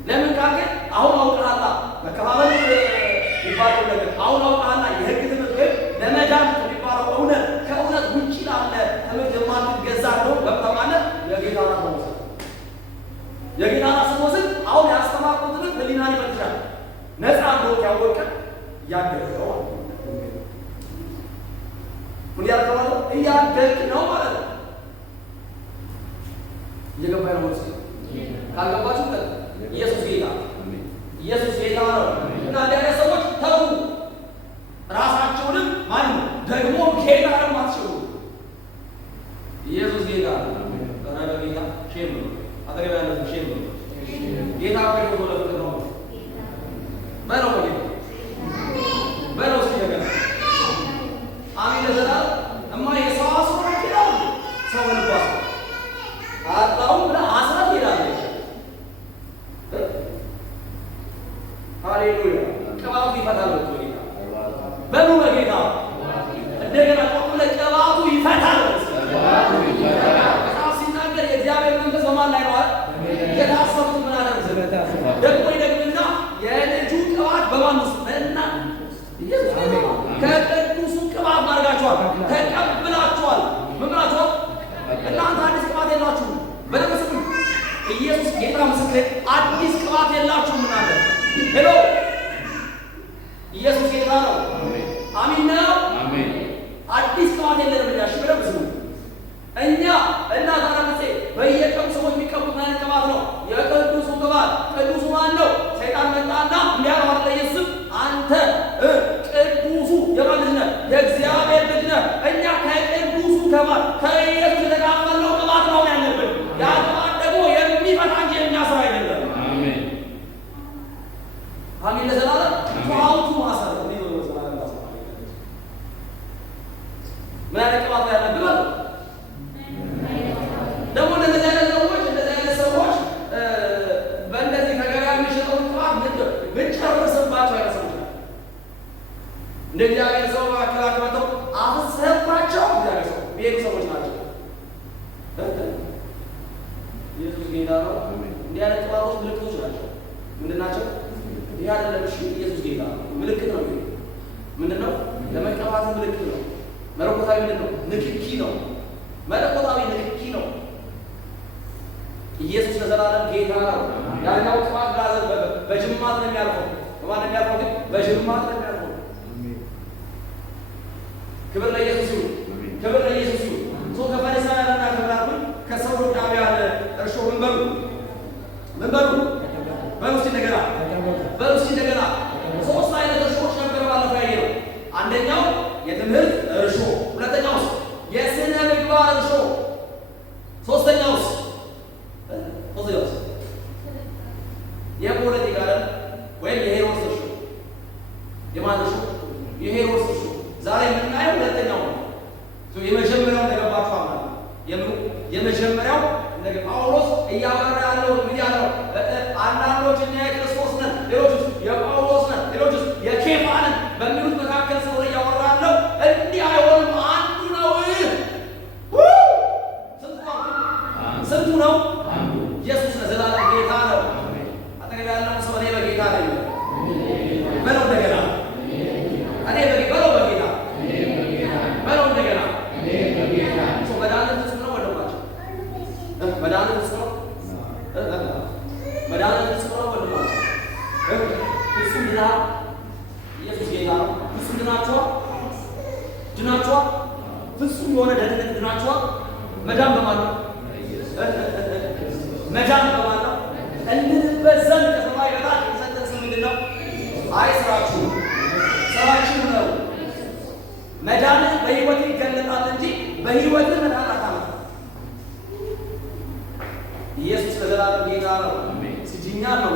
ለምን ካልከኝ አሁን አውቀሃላ መከባበል የሚባለው ነገር አሁን አውቀሃላ የህግ ትምህርት ለመዳን የሚባለው እውነት ከእውነት ውጭ ላለ ትምህርት የማትገዛ ነው በምታውቃለህ የጌታ ራት በመውሰድ የጌታ ራት ስንወስድ አሁን ያስተማርኩት ትምህርት ህሊናን ይፈትሻል። ነፃ እንደሆንክ ያወቀ እያደግነው ምን ያልከዋለ እያደግ ነው ማለት ነው። እየገባኝ ነው ወርስ ካልገባችሁ ኢየሱስ ጌታ ኢየሱስ ጌታ ነው። እና እንዲህ ሰዎች ተው ራሳቸውንም ማን ደግሞ ጌታ ነው አትችሉ። ኢየሱስ ጌታ ተናገ ጌታ ሼም ነው አጠገብ ያለው ሼም ነው ጌታ ከሆነ ለፍቅር ነው በለው በለው ሲገና አሚን ለዘላለም እማ የሰው አስሮ ይላል ሰው ልባስ አጣው ብላ አስራት ይላል። ሃሌሉያ ቅባቱ ይፈታል በጌታ በሉ በጌታ እንደገና ቆም ለቅባቱ ይፈታል። ቅባቱ ሲናገር የእግዚአብሔር መንፈስ በማን ላይ ነው? የታሰሩት ምን አደረገ ደግሞ ይደግምና የልጁ ቅባት በማን ውስጥ እና ኢየሱስ ከቅዱሱ ቅባት ማድረጋችኋል ተቀብላችኋል። ምን ብላችኋል? እናንተ አዲስ ቅባት የላችሁም። በደምብ ስሙ። ኢየሱስ ጌታ ምስክር አዲስ ቅባት የላችሁም። ምን አለ? ሄሎ ኢየሱስ ጌታ ነው። አሜን ነው። አሜን። አዲስ ቅባት የለንም። እሺ በደምብ ስሙ። እኛ እና ታናንሴ በየቀኑ ሰዎች የሚቀቡት ማለት ቅባት ነው። የቅዱሱ ቅባት ቅዱሱ ማን ነው? ሰይጣን መጣና እንዲያባለ ኢየሱስ አንተ ቅዱሱ የማን ልጅ ነህ? የእግዚአብሔር ልጅ ነህ። እኛ ከቅዱሱ ቅባት ከኢየሱስ የተካፈልነው ቅባት ነው ያለብን። ያ ቅባት ደግሞ የሚፈታ እንጂ የሚያስር አይደለም። አሜን አሜን ለዘላለም ፋውቱ ማሰር ነው ለዘላለም ታስባለ ምን አይነት ቅባት ያለብን ደግሞ እንደዚህ አይነት ሰዎች በእንደዚህ ከገበያ የሚሸጠው ቅባት ብንጨርስባቸው አይነሰው እንደ እግዚአብሔር ሰው አከላክመተው አፍሰባቸው እግዚአብሔር ሰው ቤቱ ሰዎች ናቸው። ኢየሱስ ጌታ ነው። እንዲህ አይነት ቅባቶች ምልክቶች ናቸው። ምንድን ናቸው? ይህ አይደለም። እሺ ኢየሱስ ጌታ ነው። ምልክት ነው። ምንድን ነው? ለመቀባት ምልክት ነው። መለኮታዊ ምንድን ነው? ንክኪ ነው። መለኮታዊ ንክኪ ነው። ኢየሱስ ለዘላለም ጌታ ነው። ያኛው ቅባት ጋዘን በጅማት ነው የሚያልፈው። በማን ነው የሚያልፈው? ግን በጅማት ነው የሚያልፈው። ክብር ለኢየሱስ ይሁን። ክብር ለኢየሱስ ይሁን። ከፈሪሳውያንና ከካህናት ከሰዱቃውያን እርሾ ምን በሉ እንደገና ሶስት አይነት እርሾች ነበር ባለፈው ያየነው። አንደኛው የትምህርት እርሾ፣ ሁለተኛው የስነ ምግባር እርሾ፣ ሶስተኛው የፖለቲካ ወይም የሄሮድስ እርሾ። የማን እርሾ? የሄሮድስ እርሾ። ዛሬ የምናየው ሁለተኛው ነው። የመጀመሪያው እንደገባችሁ አምናለሁ። የመጀመሪያው ጳውሎስ እያወራ ያለው ምን ያለው? አንዳንዶች እኛ የክርስቶስ ነን፣ ሌሎች የጳውሎስ ነን፣ ሌሎች የኬፋ ነን በሚሉት መካከል ሰው እያወራ ያለው እንዲህ አይሆንም፣ አንዱ ነው። ስንቱ ነው? ኢየሱስ ለዘላለም ጌታ ነው። አጠገብ ያለው ሰው እኔ በጌታ ነኝ በለው እንደገና። እኔ በለው በጌታ በለው እንደገና። መድኃኒት ፍጹም ነው ወንድማቸው፣ መድኃኒት ፍጹም ነው፣ መድኃኒት ፍጹም ነው ወንድማቸው። ፍጹም ድናል። ኢየሱስ ጌታ ነው። ፍጹም ድናችኋል፣ ድናችኋል። ፍጹም የሆነ ደህንነት ድናችኋል። መዳን በማን ነው? መዳን በማን ነው? እንድንበት ዘንድ ከሰማይ በታች የተሰጠን ስም ምንድን ነው? አይ ስራችሁ ነው። መዳን በሕይወት ይገለጣል እንጂ በሕይወት መዳን አታመጣም። ኢየሱስ ለዘላለም ጌታ ነው። ሲጅኛ ነው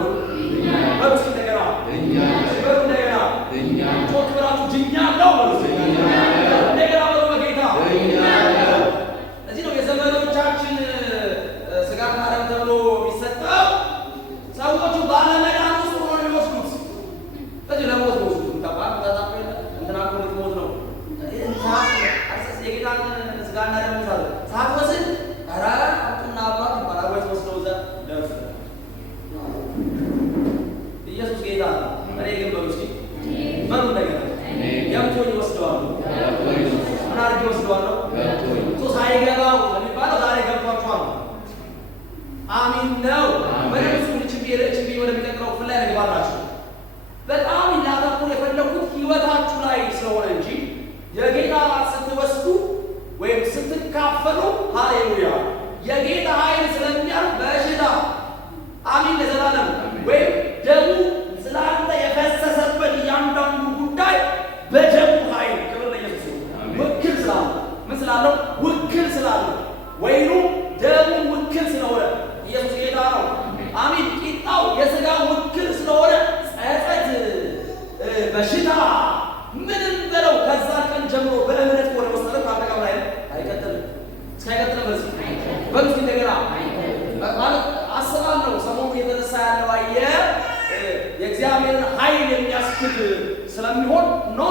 በሩስ እንደገና በሩ እንደገና ጮክ ብላችሁ ጅኛ ነው በሩስ እንደገና በሩ በጌታ። እዚህ ነው የዘመዶቻችን ስጋና ደም ተብሎ የሚሰጠው። ሰዎቹ ባለመዳን ውስጥ ሆኖ የሚወስዱት እዚህ ለሞት ነው ሞት ነው። የጌታን ስጋና ደም ሳትወስድ ኧረ አምጡና አባት ባላወት ወስደው ዘንድ ደርስ። ኢየሱስ ጌታ ነው። እኔ ግን በሉ እስኪ በሉ እንደገና ገብቶኝ ወስደዋለሁ። ምን አድርጌ ወስደዋለሁ? ሳይገባው ለሚባለው ዛሬ ገብቷችኋል። አሚን ነው። በደምሱ ችቢ ወደሚቀጥለው ክፍል ላይ ነግባላችሁ። በጣም ላተኩር የፈለኩት ህይወታችሁ ላይ ስለሆነ እንጂ የጌታ ስትወስዱ ወይም ስትካፈሉ ሃሌሉያ የጌታ ኃይል ስለሚያልፍ በሽታ አሚን ለዘላለም ወይም ደሙ ስላንተ የፈሰሰበት እያንዳንዱ ጉዳይ በደሙ ኃይል ክብር ለኢየሱስ ውክል ስላለ ምን ስላለው? ውክል ስላለው ወይኑ ደሙ ውክል ስለሆነ ኢየሱስ ጌታ ነው። አሚን። ቂጣው የሥጋ ውክል ስለሆነ ጸጸት፣ በሽታ ምንም በለው ከዛ ቀን ጀምሮ በእምነት ወደ መሰረት አጠቃላይ ላይ አይቀጥልም። እስካይቀጥልም በዚህ እንደገና ማለት አስባለሁ። ሰሞኑን የተነሳ ያለው የእግዚአብሔርን ኃይል የሚያስክድ ስለሚሆን ኖ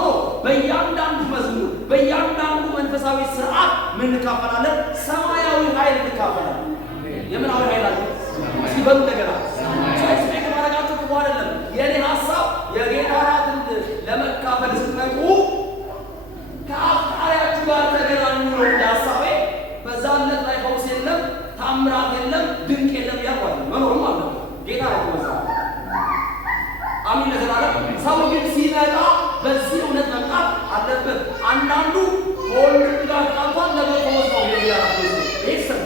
በእያንዳንዱ መዝሙር በእያንዳንዱ መንፈሳዊ ስርዓት ምን እንካፈላለን? ሰማያዊ ኃይል እንካፈላለን። የምናዊ ኃይል አለ ሲበሉ እንደገና ሳይስፔክ ማረጋችሁ ክፉ አይደለም። የኔ ሀሳብ የጌታ ራትን ለመካፈል ስትመጡ ከአፍቃሪያችሁ ጋር ተገናኙ ነው ሀሳቤ። በዛነት ላይ ፈውስ የለም፣ ታምራት የለም፣ ድንቅ የለም ያልኳል። መኖርም አለ ጌታ ያቆመዛ አሚን ለዘላለም። ሰው ግን ሲመጣ በዚህ እውነት መምጣት አለበት። አንዳንዱ ከወንድ ጋር ጣልቷል ለመፈወስ ነው የሚያራሱ ይሰሩ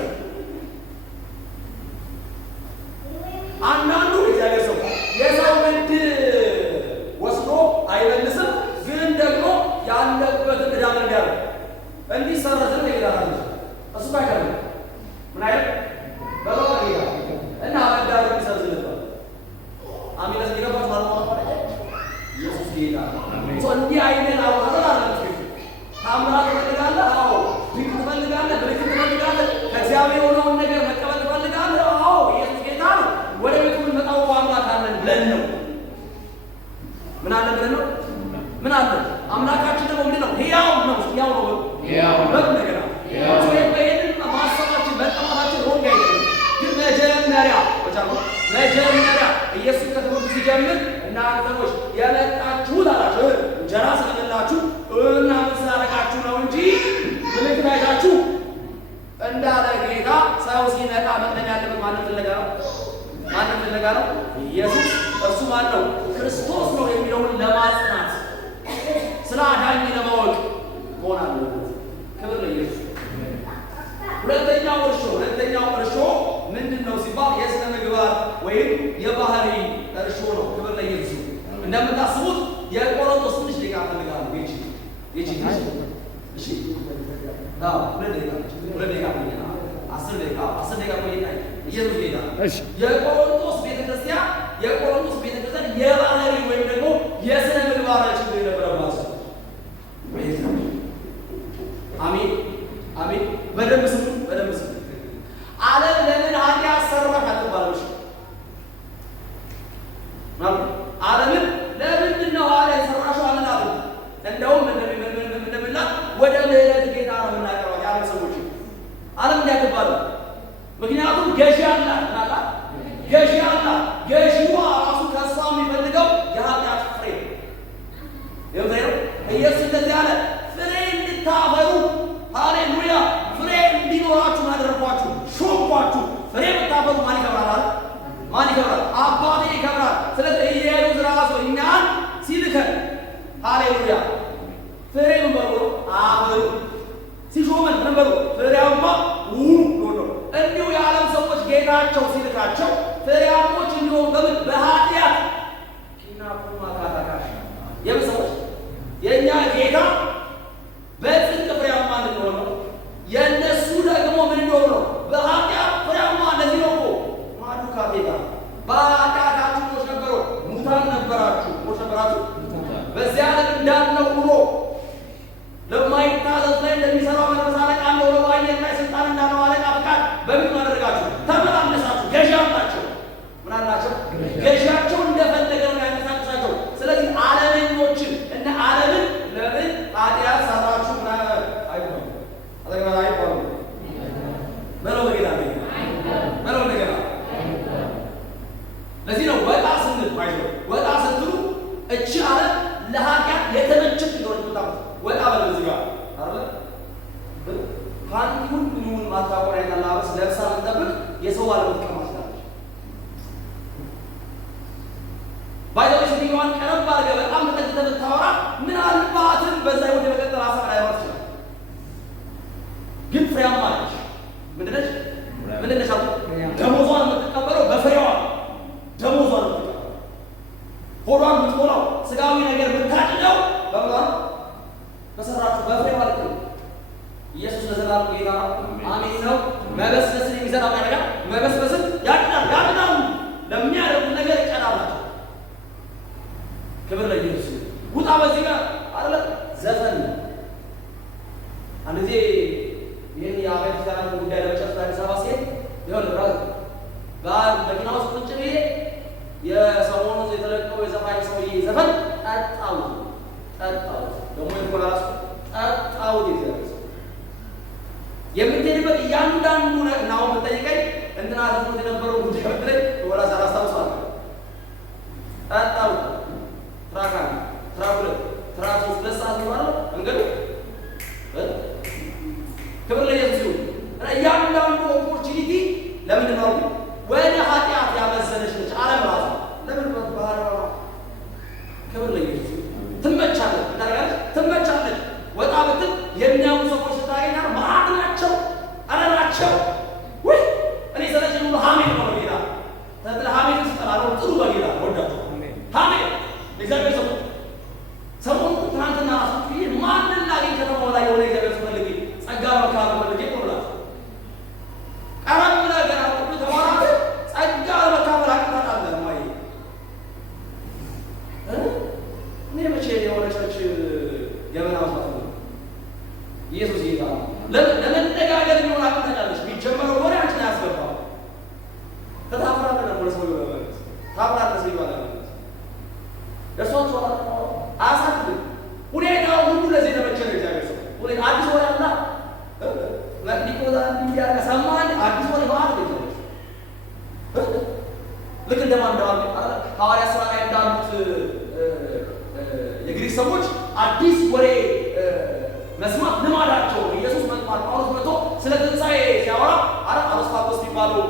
አንዳንዱ እግዚአብሔር ሰው የሰው ምድር ወስዶ አይመልስም፣ ግን ደግሞ ያለበትን ዕዳ መንዳር እንዲሰረዝም ይላል። እሱ ባይቀር ምን አይደል በለው ጌታ እና መንዳር እንዲሰርዝልባል። አሚን ለዚህ ማለት ኢየሱስ ጌታ እንዲህ አይነት አውራራ አለች። ታምራት ትፈልጋለህ? አዎ። ድንቅ ትፈልጋለህ? ምልክት ትፈልጋለህ? ከእግዚአብሔር የሆነውን ነገር መቀበል ትፈልጋለህ? አዎ። ኢየሱስ ጌታ ነው። ወደ ቤቱ የምንመጣው አምላክ አለን ብለን ነው። ምን አለ ብለን ነው? ምን አለ? አምላካችን ደግሞ ምንድን ነው? ሕያው ነው። ሕያው ነው። በሉ እንደገና ይህንን ማሰባችን መጠማታችን ሮንግ አይደለም። ግን መጀመሪያ ኢየሱስ ከትምህርት ሲጀምር እናንተ ሰዎች የመጣችሁት አላቸው እንጀራ ስለበላችሁ እና ምን ስላደረጋችሁ ነው እንጂ ምልክት አይታችሁ እንዳለ ጌታ ሰው ሲመጣ መቅደም ያለበት ማንም ፍለጋ ነው። ማንም ፍለጋ ነው? ኢየሱስ እርሱ ማን ነው? ክርስቶስ ነው የሚለውን ለማጽናት ስለ አዳኝ ለማወቅ መሆን አለበት። ክብር ለኢየሱስ። ሁለተኛው እርሾ ምንድን ነው ሲባል የስነ ምግባር ወይም የባህሪ እርሾ ነው። ክብር ለኢየሱስ። እንደምታስቡት የቆሮንቶስ ትንሽ ደቂቃ ፈልጋለሁ። ይቺ እሺ፣ አዎ፣ ሁለት ደቂቃ 10 ደቂቃ ቆይታ ኢየሱስ ጌታ። የቆሮንቶስ ቤተክርስቲያን የባህሪ ወይም ደግሞ የስነ ምግባር ችግር የነበረባት ሰው። አሜን። በደንብ ስሙ። ዓለም ለምን ኃጢአት ሰራች አትባለች። ዓለምን ለምንድን ነው ኃጢአት የሰራሽው አልናት። እንደውም እንደምንላት ወደ ምሕረት ጌታ ነው የምናቀርባት የዓለም ሰዎች። ዓለም እንዲያትባሉ ምክንያቱም ገዢ አላት። ገዢዋ ራሱ ከእሷ የሚፈልገው የኃጢአት ፍሬ ነው። ኢየሱስ እንደዚህ አለ፣ ፍሬ እንድታፈሩ ሃሌሉያ፣ ፍሬ እንዲኖራችሁ አደረኳችሁ፣ ሾምኳችሁ። ፍሬ ብታፈሩ ማን ይከብራል? አባቴ ይከብራል። ስለዚህ ኢየሱስ ራሱ እኛን ሲልከን ሃሌሉያ ፍሬ መንበሩ አፈሩ ሲሾመን መንበሩ ፍሬያማ ነው። እንዲሁ የዓለም ሰዎች ጌታቸው ሲልካቸው ፍሬያሞች እንዲሆኑ በምን? በኃጢአት ኪናኩማ ካታካሽ ሰዎች የእኛ ጌታ በጽድቅ ፍሬያማ እንድንሆን ነው። የእነሱ ደግሞ ምን እንደሆኑ ነው? በኃጢአት ፍሬያማ። እንደዚህ ነው እኮ ማዱካ ጌታ በኃጢአታችሁ ሞት ነበሩ፣ ሙታን ነበራችሁ። በዚያ ዓለም እንዳለው ኑሮ ለማይታዘዝ ላይ እንደሚሰራው መንፈስ አለቃ እንደሆነ በአየር ላይ ስልጣን እንዳለው አለቃ ፈቃድ በምን አደረጋችሁ? ተመላለሳችሁ። ገዢ አላቸው። ምን አላቸው? ገዢያቸው እንደፈለገ ነው ያንቀሳቀሳቸው። ስለዚህ ዓለመኞችን እና ዓለምን ለምን ኃጢአት ሰራችሁ አይባሉም። በለው በጌታ በለው እንደገና። ለዚህ ነው ወጣ ስትሉ እቺ ዓለም ለኃጢአት የተመቸች እንደሆነ ብታውቁ ወጣ በለው እዚህ ጋር አይደለ? ፓንቲውን ምኑን ማታወቅ አይተላበስ ለብሳ እንጠብቅ የሰው ባለመጥቀም አስላለች ባይዘው ሲዲዋን ቀረብ አድርገህ በጣም ተጠቅተህ ብታወራ ምናልባትም በዛ ወደ መቀጠል ሀሳብ ላይ ማለት ይችላል። ግን ፍሬያማ ነች። ምንድን ነች? ደሞዟን የምትቀበለው በፍሬዋ ደሞዟን የምትቀበለው ሆዷን የምትሞላው ስጋዊ ነገር የምታድለው በምኗን በሰራችሁ በፍሬዋ ልክ ነው። ኢየሱስ ለዘላለም ጌታ አሜን ነው። መበስበስን የሚሰራ ነገር መበስበስን ያድናሉ። ለሚያደርጉት ነገር ይቀናላቸው። ክብር ለኢየሱስ። ውጣ በዚህ ጋር አይደለ ዘፈን አንድ ጊዜ ይህን የአቤት ሰላም ጉዳይ ለመጨረስ አዲስ አበባ ሲሄድ ይሆን ብራዝ በመኪና ውስጥ ቁጭ ብዬ የሰሞኑ የተለቀው የዘፋኝ ሰውዬ ዘፈን ጠጣሁት ደግሞ የኮላራስ ጠጣሁት ይዘርስ የምትሄድበት እያንዳንዱ ነው የምትጠይቀኝ እንትና ዘፈን የነበረው ጉዳይ በተለይ ወላ ሳላስታውሳለሁ። ጠጣሁት ትራክ 3 ሰዓት ነው ማለት እንግዲህ ክብር ለኢየሱስ ይሁን። እያንዳንዱ ኦፖርቹኒቲ ለምንድን ነው ወደ ኃጢአት ያመዘነች ነች ዓለም ራሷ። ለምን ባህሪዋ ክብር ለኢየሱስ ትመቻለች፣ ትመቻለች። ወጣ ብትል የሚያውቁ ሰዎች ስታገኛ ማዕት ናቸው፣ ናቸው። ወይ እኔ ስለዚህ ሁሉ ሀሜት ነው ጌታ ተጥለ ሀሜት ስጠላለው ጥሩ በጌታ ወዳቸው ሀሜት እግዚአብሔር ሰሞኑ ትናንትና ራሱ ማንን ላገኝ ከተማው ላይ የሆነ እግዚአብሔር ፈልግ ጸጋ መካብ ፈልጌ ቆላል ቀረብ ብለህ ገና ሁሉ ተማራለ ጸጋ መካፈል አቅታታለህ ማይ እኔ መቼ የሆነ ቸርች ገበናው ሳፈው ኢየሱስ ጌታ ለመነጋገር የሚሆን አቅታታለች ቢጀመረው ወሬ አንቺ ላይ ያስገባው ተታፍራለህ ነው ለሰው ይወራል ታፍራለህ ሰው ይባላል ደርሶት አሳብ ሁኔታው ሁሉ ለዚህ ተመቸነ እግዚአብሔር ሰው ሁኔታ አዲስ ወሬ አላ ለዲኮዛ እንዲያርጋ ሰማን አዲስ ወሬ ማለት ነው። ልክ እንደማንዳው ሐዋርያ ሥራ ላይ እንዳሉት የግሪክ ሰዎች አዲስ ወሬ መስማት ልማዳቸው። ኢየሱስ መጥቷል። ጳውሎስ መጥቶ ስለ ትንሣኤ ሲያወራ አርስጣቆስ የሚባለው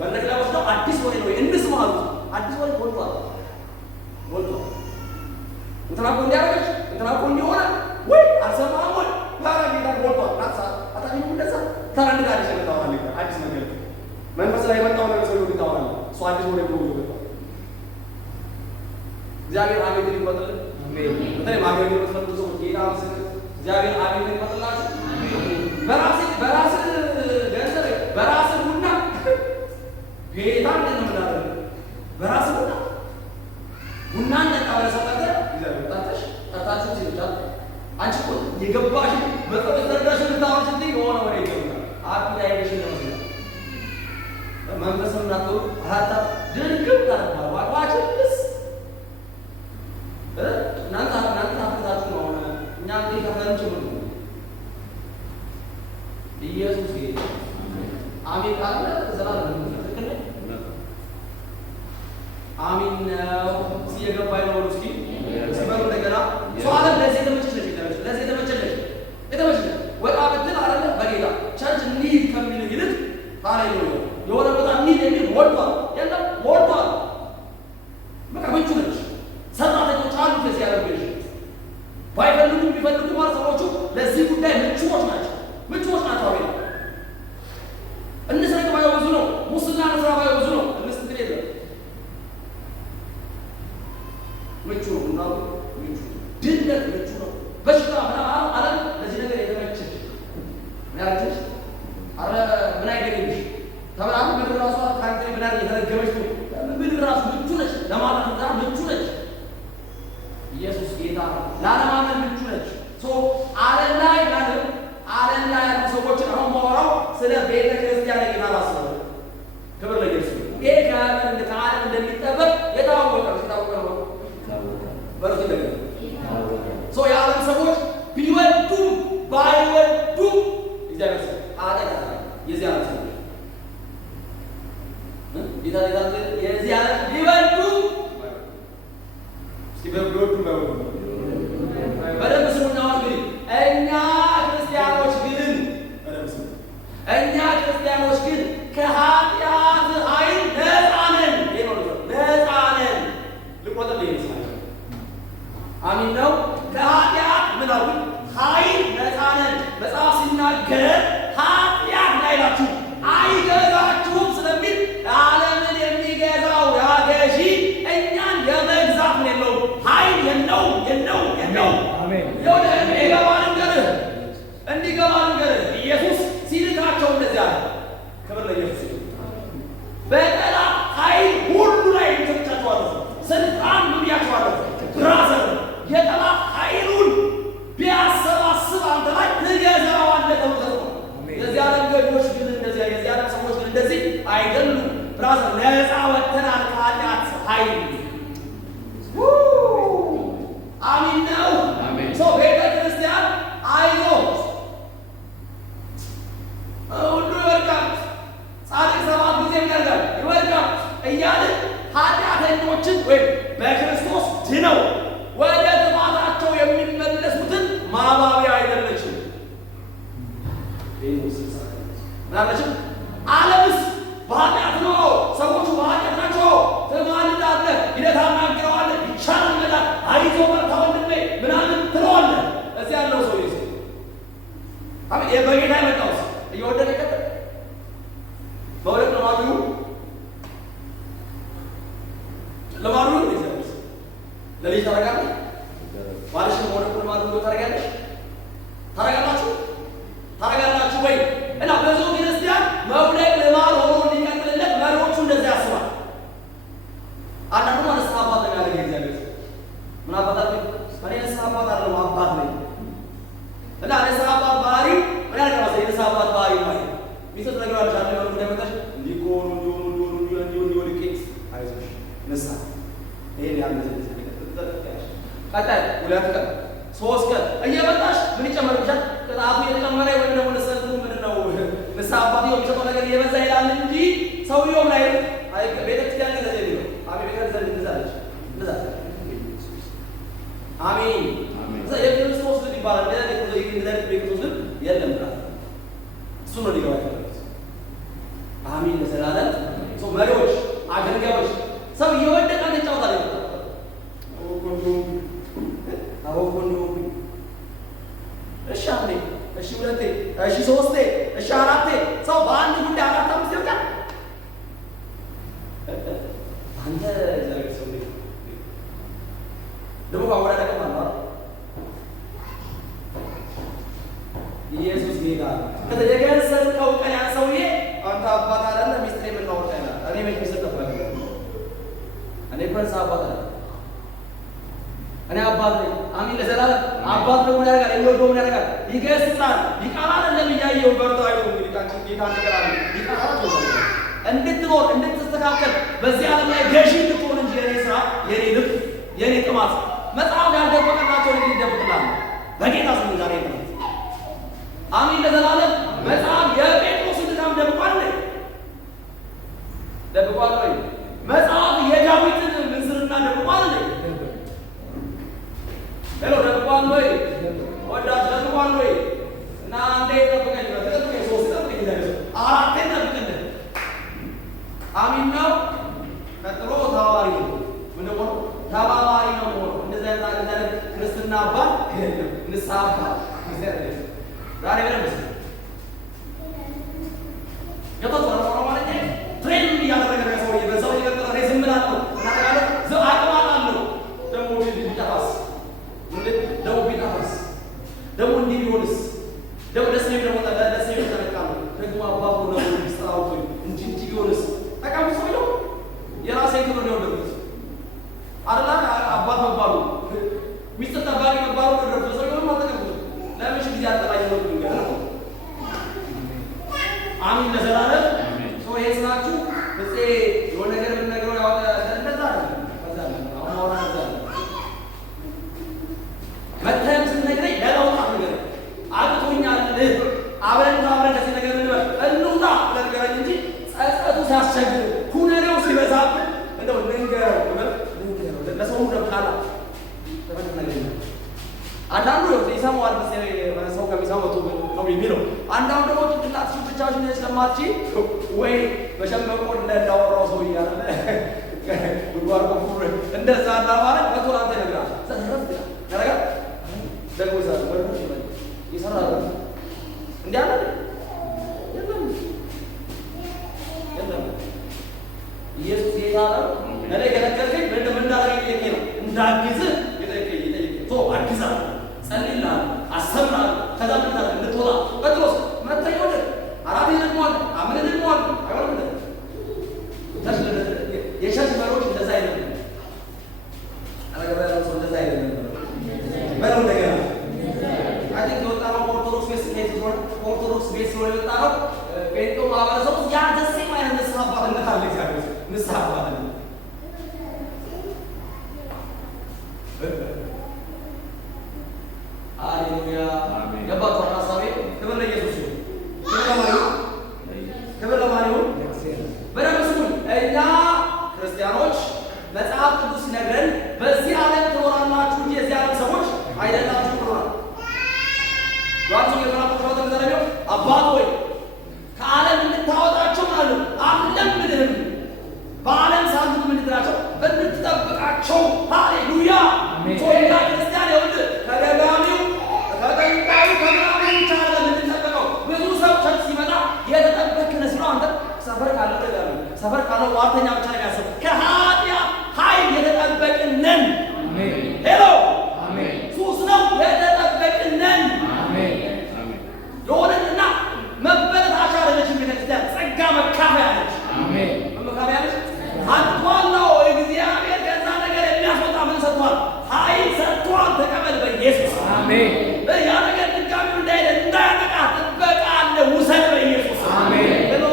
መድረክ ላይ ወስደው አዲስ ወሬ ነው እንስማ አሉት። አዲስ ወሬ ሞልቷል። እንትና እኮ እንዲያደርገች እንትና እኮ እንዲሆነ ወይ አልሰማህም ወይ ባራ ጌታ ሞልቷል። ናሳ አታኒ እንደዛ ታራንድ ጋር ይሰጣዋል። አዲስ ነገር መንፈስ ላይ መጣው ነው ሰው ይታወራል። እሱ አዲስ ወሬ ነው ይወጣል። እግዚአብሔር አቤት ይቆጥል። አሜን። በተለይ ማገኘት የምትፈልጉ ሰዎች ጌታ ምስክር እግዚአብሔር አቤት ይቆጥላችሁ። በራስ ገንዘብ በራስ ቡና ጌታ እንደምናደርግ በራስ ቡና እንደጣወለ ሰጠተ እግዚአብሔር ጠጣችሁ ሲልቻል አንቺ እኮ የገባሽ መጥተሽ ተረዳሽ ልታወጭ እንዴ የሆነ ወሬ ይገባል። አጥያ ይልሽ ነው መንፈስና ተው አታ ድርግም ታርባው ዋዋችስ እናንተ አፍታችሁ ነው እኛ እንዴ ከፈንጭ ምን ኢየሱስ ጌታ አሜን ካለ ዘላለም ትክክል አሜን ነው ሲየገባይ ነው እስኪ ሲበሩ እንደገና ሷለም ለዚህ ተመችሽ ለዚህ ተመችሽ ወጣ ብትል አይደለ በጌታ ቸርች እንሂድ ከሚል ይልቅ ሃሌሉያ የሆነ ቦታ እንሂድ የሚል ሞልቷል። የለም ሞልቷል። በቃ ምቹ ነች። ሰራተኞች አሉ ከዚህ ያደርገሽ ባይፈልጉ ቢፈልጉ ማለት ሰዎቹ ለዚህ ጉዳይ ምቹዎች ናቸው። አቤት እንስራ ባየው ብዙ ነው። ሙስና እንስራ ባየው ብዙ ነው። እንስት እንግዲህ የለም ምቹ ነው። ድነት ምቹ ነው። በሽታ ምናምን አለ ለዚህ ነገር የተመቸች ምናርጅሽ አረ ምን አይገኝሽ ተብራም ምን ራሷ ካንተ ምናር የተረገመች ነው። ምን ራሱ ምቹ ነች ለማለት ነው። ምቹ ነች። ኢየሱስ ጌታ ላለማመን ምቹ ነች። ዓለም ላይ ያሉ ሰዎችን አሁን ማወራው ስለ ቤተ ክርስቲያን ይናላስበው። ክብር ለኢየሱስ። ይሄ ከዓለም እንደሚጠበቅ የታወቀ ነው። በርቱ ነገር የዓለም ሰዎች ቢወዱም ባይወዱም እግዚአብሔር ሰው አጠቃ የዚህ ዓለም ሰዎች የዚህ ዓለም ቢወዱ እስቲ ቢወዱ ባይወዱ በደንብ ስሙና እንግዲህ እኛ ክርስቲያኖች ግን ከኃጢአት ኃይል ነፃ ነን። ነፃ ነን። ልቆጥር ይመስላል። አሚን ነው። ከኃጢአት ምን አሉ? ኃይል ነፃ ነን። መጽሐፍ ሲናገር ኃጢአት አይላችሁ አይገዛችሁም ስለሚል ዓለምን የሚገዛው ያ ገዢ እኛን የመግዛት ነው የለውም። ኃይል የለውም። የሆነ እንዲገባ ንገርህ ኢየሱስ ሲልካቸው እንደዚያ አለ። ክብር ለኢየሱስ። በጠላት ኃይል ሁሉ ላይ የሚሰጣቸዋለሁ ስልጣን ምን ያቸዋለሁ ብራዘር የጠላት ኃይሉን ቢያሰባስብ አንተ ላይ ትገዛዋለህ ተብሎ የዚህ ዓለም ገዢዎች ግን እንደዚህ የዚህ ዓለም ሰዎች ግን እንደዚህ አይደሉም። ብራዘር ነፃ ወጥተናል ከኃጢአት ኃይል። አሚን ነው። ሰው ቤተ ክርስቲያን አይዞ ሁሉ ይወድቃል፣ ጻድቅ 7 ጊዜ ይወድቃል እያልን ኃጢአተኞችን ወይም በክርስቶስ ድነው ወደ ጥፋታቸው የሚመለሱትን ማባቢያ አይደለችም። ምናለችም ዓለምስ በኃጢአት ነው። ሰዎቹ በኃጢአት ናቸው። ትማልዳለህ፣ ሂደህ ታናግረዋለህ፣ ይቻላል መዳን፣ አይዞህ በርታ ወንድሜ ምናምን ትለዋለህ። እዚህ ያለው ሰው ይዘ በጌታ የመጣው እየወደደ ይቀጥል። መውደቅ ልማዱ እግዚአብሔር ለልጅ ታረጋለህ። ባልሽን መውደቅ ልማዱ ታረጋላችሁ ወይ? እና ብዙ ክርስቲያን መውደቅ ልማድ ሆኖ እንዲቀጥልለት መሪዎቹ እንደዚህ ያስባል። አንዳንዱ ንስሐ አባት ነው ያለ እግዚአብሔር ምን አባታት ነው? እኔ ንስሐ አባት አይደለም አባት ነኝ። እና ንስሐ አባት ባህሪ ምን ያደርጋል? የንስሐ አባት ባህሪ ማለት ሚስት ነገራች አለ ነው እንደመጣሽ እንዲቆኑ ኬክስ አይዞሽ ንስሐ ይሄን ያለ ቀጣይ 2 ቀን 3 ቀን እየመጣሽ ምን ይጨመርብሻል? ቅጣቱ እየተጨመረ ወይም ደግሞ ለሰልቱ ምንድነው ንስሐ አባት የሚሰጠው ነገር እየበዛ ይላል እንጂ ሰውየው ላይ ቤተክርስቲያን እንደዚህ ነው። አቤት ቤተክርስቲያን እንደዛለች አሜን። የክርስቶስ ልብ ይባላል። የክርስቶስ ልብ የለም ብላ እሱ ነው ሊገባ ያለበት። አሜን ለዘላለም። መሪዎች፣ አገልጋዮች ሰው እየወደቀ እንጫወታል ይመጣል። እሺ አንዴ፣ እሺ ሁለቴ፣ እሺ ሶስቴ፣ እሺ አራቴ ሰው በአንድ ጉዳይ አራት አምስት ይወጣል። አንተ እግዚአብሔር ሰው ደግሞ ባወራዳ ከማለት ኢየሱስ ጌታ ከተገሰጽከው ቀን ያን ሰውዬ አንተ አባት አይደለ ሚስጥር የምናወጣ ይላል። እኔ መች ሚስጥር ተባለ? እኔ ፕረንስ አባት አይደለ? እኔ አባት ነኝ። አሜን ለዘላለም። አባት ደግሞ ያደርጋል፣ የሚወደው ምን ያደርጋል? ይገስጻል። ይቃላል እንደሚያየው በርቶ አይቶ እንግዲህ ታንቺ ጌታ ነገር አለ ይቃላል እንድትኖር እንድትስተካከል በዚህ ዓለም ላይ ገዢ እንድትሆን እንጂ የኔ ስራ የኔ ልብ የኔ ጥማት መጽሐፍ ያልደበቀላቸው ነገር ይደብቅላል። በጌታ ስም ዛሬ ነው። አሜን ለዘላለም። መጽሐፍ የጴጥሮስን ድካም ደብቋል ወይ? ደብቋል ወይ? መጽሐፍ የዳዊትን ምንዝርና ደብቋል ወይ? ሄሎ ደብቋል ወይ? ወዳጅ ደብቋል ወይ? እና አንዴ ጠብቀኝ ነው ተጠብቀኝ ሶስት ጠብቀኝ ይላል አራቴ ጠብቀኝ። አሜን ነው። ቀጥሎ ተባባሪ ነው። ምን ነው? ተባባሪ ነው። እንደዛ አይነት ክርስትና አባት የለም። ንስሐ አባት ዛሬ በደንብ የተጠራው ማለት ነው። ትሬን እያደረገ ነው ሰውዬ። በዛው እየቀጠለ ነው። ዝም ብላለው እና ታውቃለህ ዘው አቅማጣለሁ ደግሞ ቢጠፋስ ደግሞ ቢጠፋስ ደግሞ እንዲህ ቢሆንስ ደግሞ ደስ ነው ደግሞ ደስ ነው ተነቃለሁ ደግሞ አባቡ ነው ሚስጥራው እንጂ ቢሆንስ ተቃም ሰውዬው የራሴን ክብር ነው ወደዱት አረላ አባት መባሉ ሚስጥር ጠባቂ መባሉ ወደዱት ሰውዬው ማተቀበሉ ለምን ጊዜ አጠራኝ ነው ነገር ነው። አሜን ለዘላለም። ሶ የስናችሁ እዚህ የሆነ ነገር ምን ነገር ያወጣ እንደዛ አይደለም። ከዛ አሁን አሁን እንደዛ መተም ስንነግረኝ ለለውጥ ነገር አጥቶኛል አብረን ከዚህ ነገር እንውጣ ነገረኝ እንጂ ጸጸቱ ሲያስቸግር ኩነኔው ሲበዛብ እንደው ልንገረው ለሰው ደብቃላ አንዳንዱ ይሰማዋል ሰው ከሚሰማቱ ነው የሚለው። አንዳንዱ ደግሞ ጭንቅላት ብቻሽን ስለማትች ወይ በሸመቆ እንዳወራው ሰው እያለ ጉድጓድ ቆፍሮ እንደዛ ማለት መቶ ላንተ ይነግራል። ዘረፍ ያረጋል ደግሞ ይሰራል እንዲያለ የለም ኢየሱስ ጌታ ነው። እኔ ገለገልከኝ ምን እንዳደረገኝ ጥያቄ ነው እንዳግዝህ የጠየቀኝ አግዛ ጸልይልሃል፣ አሰብልሃል። ከዛ ምንታ እንድትወጣ ጴጥሮስ መተኝ ወደ አራት ይነግሟል፣ አምን ይነግሟል። አይሆንም የቸርች መሪዎች እንደዛ አይደለም። አረጋባይ ሰው እንደዛ አይደለም። በለው እንደገና አይ ቲንክ የወጣ ነው ኦርቶዶክስ ቤት ስለሆነ የወጣ ነው። ጴንጤው ማህበረሰብ ውስጥ ያ ደስ የማይነት ንስሐ አባትነት አለ። እግዚአብሔር ንስሐ አባትነት ሃሌሉያ ገባችሁ? ሐሳቤ ክብር ለኢየሱስ ይሁን። ክብር ለማን ይሁን? በደንብ ስሙኝ። እኛ ክርስቲያኖች መጽሐፍ ቅዱስ ሲነግረን በዚህ ዓለም ትኖራላችሁ እንጂ የዚህ ዓለም ሰዎች አይደላችሁ ብሎናል። ዮሐንስ ወንጌል ምዕራፍ 17 አባት ሆይ ከዓለም እንድታወጣቸው አሉ አልለምንህም፣ በዓለም ሳሉ እንድትላቸው እንድትጠብቃቸው። ሃሌሉያ ቶኛ ክርስቲያን ይሁን ከደጋሚው ከጠንቋዩ ከምናምን ይቻላል እንድንጠብቀው። ብዙ ሰው ቸርች ሲመጣ የተጠበቅን ሲሉ አንተ ሰፈር ካለው ደጋሚ ሰፈር ካለው ዋርተኛ ብቻ ነው የሚያስብ። ከኃጢአት ኃይል የተጠበቅን ነን። ሄሎ ሱስ ነው የተጠበቅን ነን። የሆነና መበረታቻ አይደለችም ቤተክርስቲያን፣ ጸጋ መካፈያ ነች። መካፈያ ነች። አጥቷላው እግዚአብሔር ከዛ ነገር የሚያስወጣ ምን ሰጥቷል? ኃይል ሰጥቷል። ተቀበል በኢየሱስ አሜን። ያ ነገር ድጋሚ እንዳያጠቃ ጥበቃ አለ። ውሰድ በኢየሱስ አሜን። ሄሎ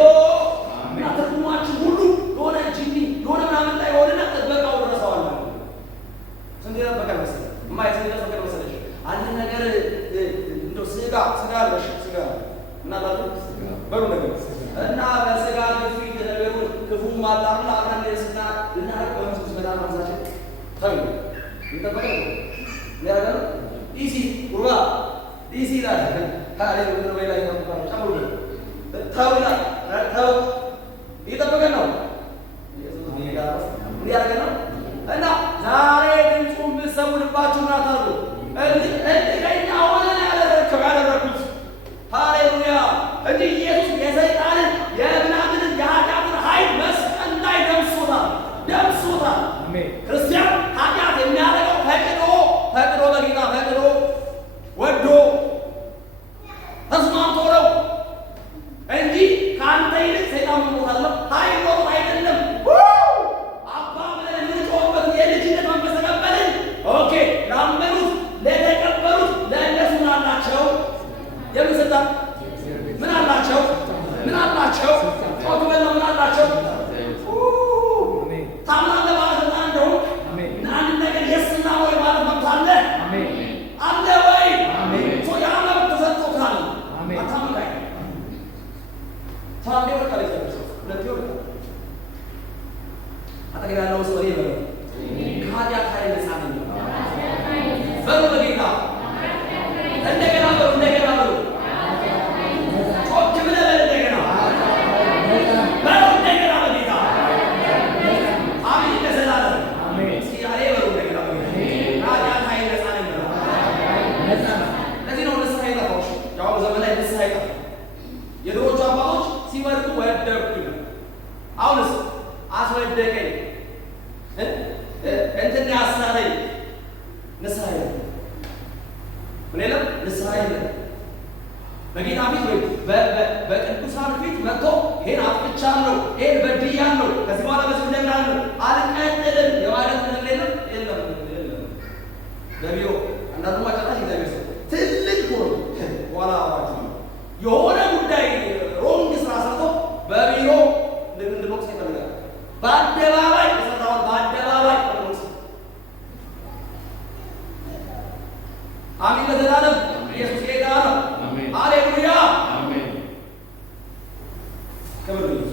እና ትርጉማችን ሁሉ የሆነ ጂኒ የሆነ ምናምን ላይ የሆነና ጥበቃው ድረሰዋል። ስንት ይጠበቃል መሰለህ? ማየት እንደፈቀደ መሰለሽ አንድ ነገር እንደው ስጋ አለሽ ስጋ እናላለ በሩ ነገር እና በስጋ ግፊት ነገሩ ክፉም አላርላ አብራን ለስና እና በመንፈስ በጣም አዛች ታዩ ይጠበቃል። ያለው ዲሲ ጉባ ዲሲ ላይ ታዲያ ወደ ወይ ላይ ነው ታውቁ ታውላ ታው እየጠበቀን ነው ኢየሱስ ይጋር ምን ያደርገን ነው እና ዛሬ ድምፁን ብትሰሙ ልባችሁን አታርጉ እንደኛ ሆነን ያደረኩት ሃሌሉያ እንጂ ኢየሱስ የሰይጣንን የምናምንን የኃጢአትን ኃይል መስቀል ላይ ደምሶታል። አሜን። ክርስቲያን ኃጢአት የሚያደርገው ፈቅዶ በጌታ ፈቅዶ ወዶ ተስማምቶ ነው እንጂ ከአንተ ይልቅ ሰይጣን ሞታለሁ ኃይል ነው አይደለም። አባ ብለን የምንጮህበት የልጅነት መንፈስ ተቀበልን። ኦኬ ላመኑት ለተቀበሉት ለእነሱ ምን አላቸው? የምን ስልጣን ምን አላቸው? ጮክ በለው ምን አላቸው? ታምናለህ ማለት ነው። እንደው አንድ ነገር የስና ወይ ማለት መብት አለ አለ ወይ? ያ መብት ተሰጥቶታል። አታምናይ ታምኔ ወርቃ ላይ ተሰጥቶ ሁለት ወርቃ አጠገብ ያለው ሰው ይበለው ከኃጢአት ኃይል ነፃ ነኝ በሉ በጌታ እንደገና በሉ ጮክ ብለህ በል እንደገና በሉ እንደገና በጌታ አሜን ለዘላለም እስኪ ያሬ በሉ እንደገና ከኃጢአት ኃይል ነፃ ነኝ በሉ። ለዚህ ነው ንስሐ የጠፋው። ያው ዘመን ላይ ንስሐ የጠፋው የድሮቹ አባቶች ሲወድቁ ወደቁ ነው። አሁንስ አስወደቀኝ እንትን ያሳለኝ ንስሐ የለም። ምን የለም? ንስሐ የለም። በጌታ ፊት ወይ በቅዱሳን ፊት መጥቶ ይሄን አጥፍቻለሁ፣ ይሄን በድያለሁ፣ ከዚህ በኋላ በዚህ እንደምናለሁ አልቀጥልም የማለት ነገር የለም። በቢሮ አንዳንዱ ማጨራሽ እግዚአብሔር ሰው ትልቅ ሆኖ በኋላ አዋጅ የሆነ ጉዳይ ሮንግ ስራ ሰርቶ በቢሮ እንድንወቅስ ይፈልጋል። በአደባባይ የሰራውን በአደባባይ እንድንወቅስ። አሜን ለዘላለም ኢየሱስ ጌታ ነው። ሃሌሉያ ክብር ይሁን።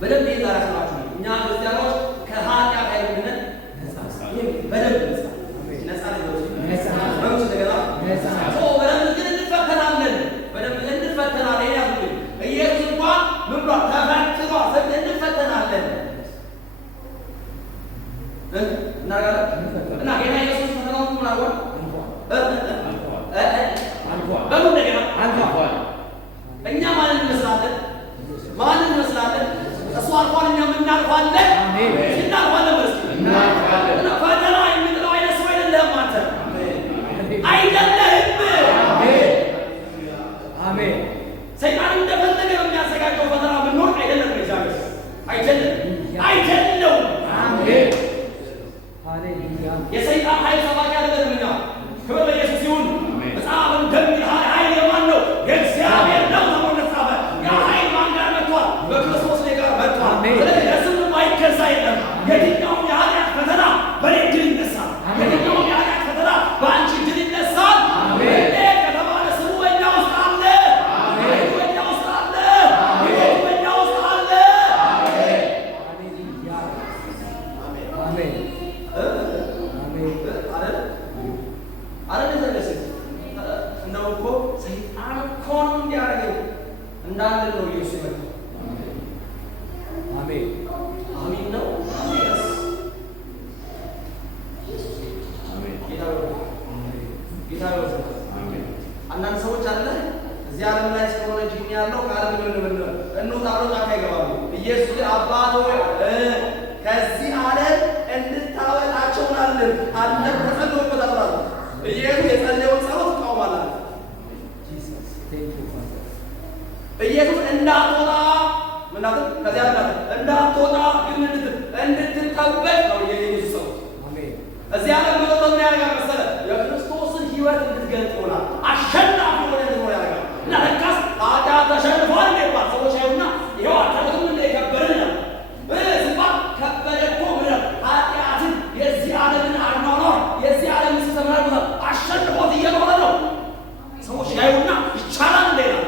በደንብ ይዛራ ሰማችሁ። እኛ ክርስቲያኖች ከኃጢአት አይደለም በደንብ ነፃ ነው እንደገና በደንብ ግን እንፈተናለን። ኢየሱስ እንኳን ምን ብሏል? ተፈትኗል ዘንድ እንፈተናለን እናደርጋለን እና ጌታ ኢየሱስ ፈተናውን ምን አልኳል? በሉ እንደገና እኛ ማንን እንመስላለን? እሱ አልፏል፣ እኛም እናልፋለን። ፈተና የምንለው አይነት ሰው አይደለህም አንተ አይደለህም። አሜን። ሰይጣን እንደፈለገ ነው የሚያዘጋጀው ፈተና ብንወድቅ አይደለም እግዚአብሔር አይደለም። አሜን። የሰይጣን ኃይል ሰባኪ አይደለም። እኛ ክብር ለኢየሱስ ይሁን። መጽሐፍ እንደሚል ኃይል የማን ነው? የእግዚአብሔር ነው ተብሎ እንደተጻፈ ያ ኃይል ማን ጋር መጥቷል? በክርስቶስ ጋር መጥቷል። ስለዚህ ለስሙ የማይገዛ የለም። የትኛውም የኃጢአት ፈተና በእኔ ድል ይነሳል። የትኛውም የኃጢአት ፈተና በአንቺ ድል ይነሳል። ከተባለ ስሙ በእኛ ውስጥ አለ። በእኛ ውስጥ አለ። በእኛ ውስጥ አለ። እንደው እኮ ሰይጣን እኮ ነው እንዲያደርገው እንዳንል ነው ኢየሱስ ይመጣል። አሜን አሜን ነው። አንዳንድ ሰዎች አለ እዚህ ዓለም ላይ ስለሆነ ጂኒ ያለው ከዓለም ምን እንውጣ ብሎ ጫካ ይገባሉ። ኢየሱስ አባት ሆይ ከዚህ ዓለም እንድታወጣቸው ናለን አንተ ተጸልዮበታል ማለት ነው። ኢየሱስ የጸለየውን ጸሎት ይቃወማል። ኢየሱስ እንዳትወጣ ምናምን ከዚያ እንዳትወጣ ግን እንድትጠበቅ ነው የኢየሱስ ጸሎት። እዚህ ዓለም ብሎ ምን ያደርጋል መሰለህ? የክርስቶስን ሕይወት እንድትገልጥ ይሆናል። አሸናፊ ሆነ እንድትኖር ያደርጋል። እና ለካስ ኃጢአት ተሸንፏል ይባል ሰዎች አይሁና ይኸው አታውቅም እንደ የከበርን ነው ዝባል ከበደ እኮ ምንም ኃጢአትን የዚህ ዓለምን አኗኗር የዚህ ዓለም ሲስተምራ አሸንፎት እየኖረ ነው። ሰዎች ያዩና ይቻላል እንደ ይላል።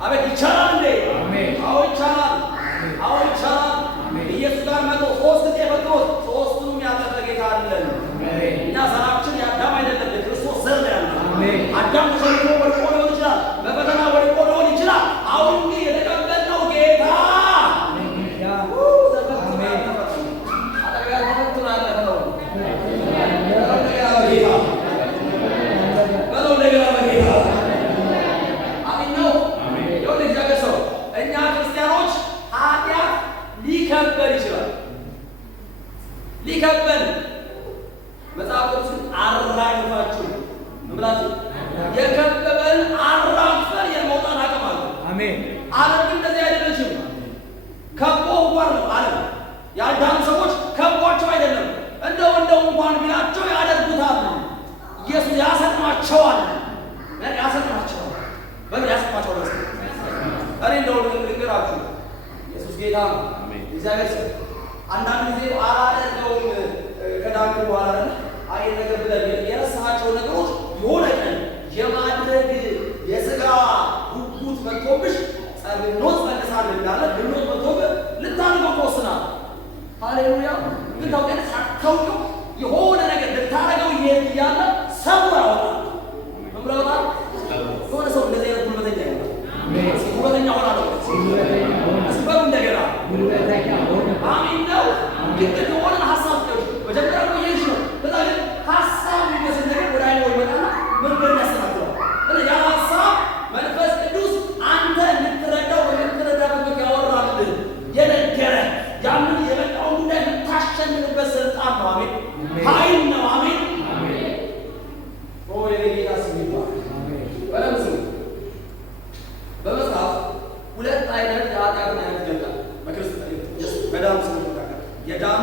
አቤት ይቻላል እንደ አዎ ይቻላል፣ አዎ ይቻላል። ኢየሱስ ጋር መጥቶ ሶስት ጊዜ ፈትኖት ሶስቱንም ያለፈ ጌታ አለን። መጽሐፍ ቅዱስን አራግፋችሁ እምላችሁ የከበበን አራግፈን የመውጣት አቅም አለ። አሜን። ዓለም ግን እንደዚህ አይደለችም። ከቦ እንኳን ነው ዓለም ያዳኑ ሰዎች ከቧቸው አይደለም። እንደው እንኳን ቢላቸው ያደርጉታል። ኢየሱስ ያሰጥማቸዋል። ያሰጥማቸዋል። በምን ያሰጥማቸዋል? እኔ እንደው ልንገራችሁ ኢየሱስ ጌታ ነው። እግዚአብሔር ሰው አንዳንድ ጊዜ አላደርገውም ከዳንክ በኋላ አይ ነገር ብለን የረሳቸው ነገሮች የሆነ ቀን የማድረግ የሥጋ ጉጉት መጥቶብሽ ጸሎት ጸልሳለሁ እንዳለ ብሎት መጥቶብህ ልታደርገው ተወስናል። ሃሌሉያ። ግን ታውቀን ሳታውቀው የሆነ ነገር ልታደርገው እያለ ሰው ያወጣል። ምምራውታል የሆነ ሰው እንደዚህ አይነት ጉልበተኛ ይሆናል። ጉልበተኛ ሆናለሁ ስበሩ እንደገና አሜን ነው። ግን የሆነ ሀሳብ መጀመሪያ ይሄሽ ነው። በዛ ግን ሀሳብ የሚመስል ነገር ወደ አይኖ ይመጣና መንገድ ያስተካክለዋል። ያ ሀሳብ መንፈስ ቅዱስ አንተ እንድትረዳው በምትረዳበት ያወራልህ የነገረ ያንን የመጣውን ጉዳይ የምታሸንፍበት ስልጣን ነው። አሜን ኃይል ነው። አሜን የጌታ ስም ይባላል። በለምስ በመጽሐፍ ሁለት አይነት የኃጢአትን አይነት ገልጣል። በዳኑ ሰዎች መካከል የዳኑ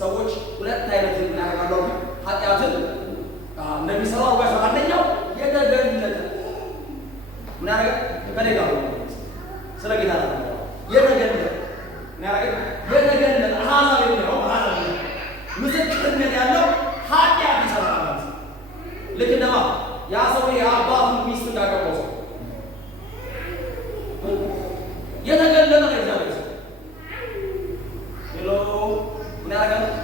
ሰዎች ሁለት አይነት እናደርጋለሁ ኃጢአትን እንደሚሰሩ አዋሽ አንደኛው የተገለጠ ምን ያደርጋል? ከኔ ጋር ስለ ጌታ የተገለጠ የተገለጠ ሀሳብ የሚለው ምስክርነት ያለው ኃጢአት ይሰራል። ልክ እንደማ ያ ሰው የአባቱን ሚስት እንዳገባው ሰው የተገለጠ ነው። እግዚአብሔር ሰው ሄሎ ምን ያደርጋል?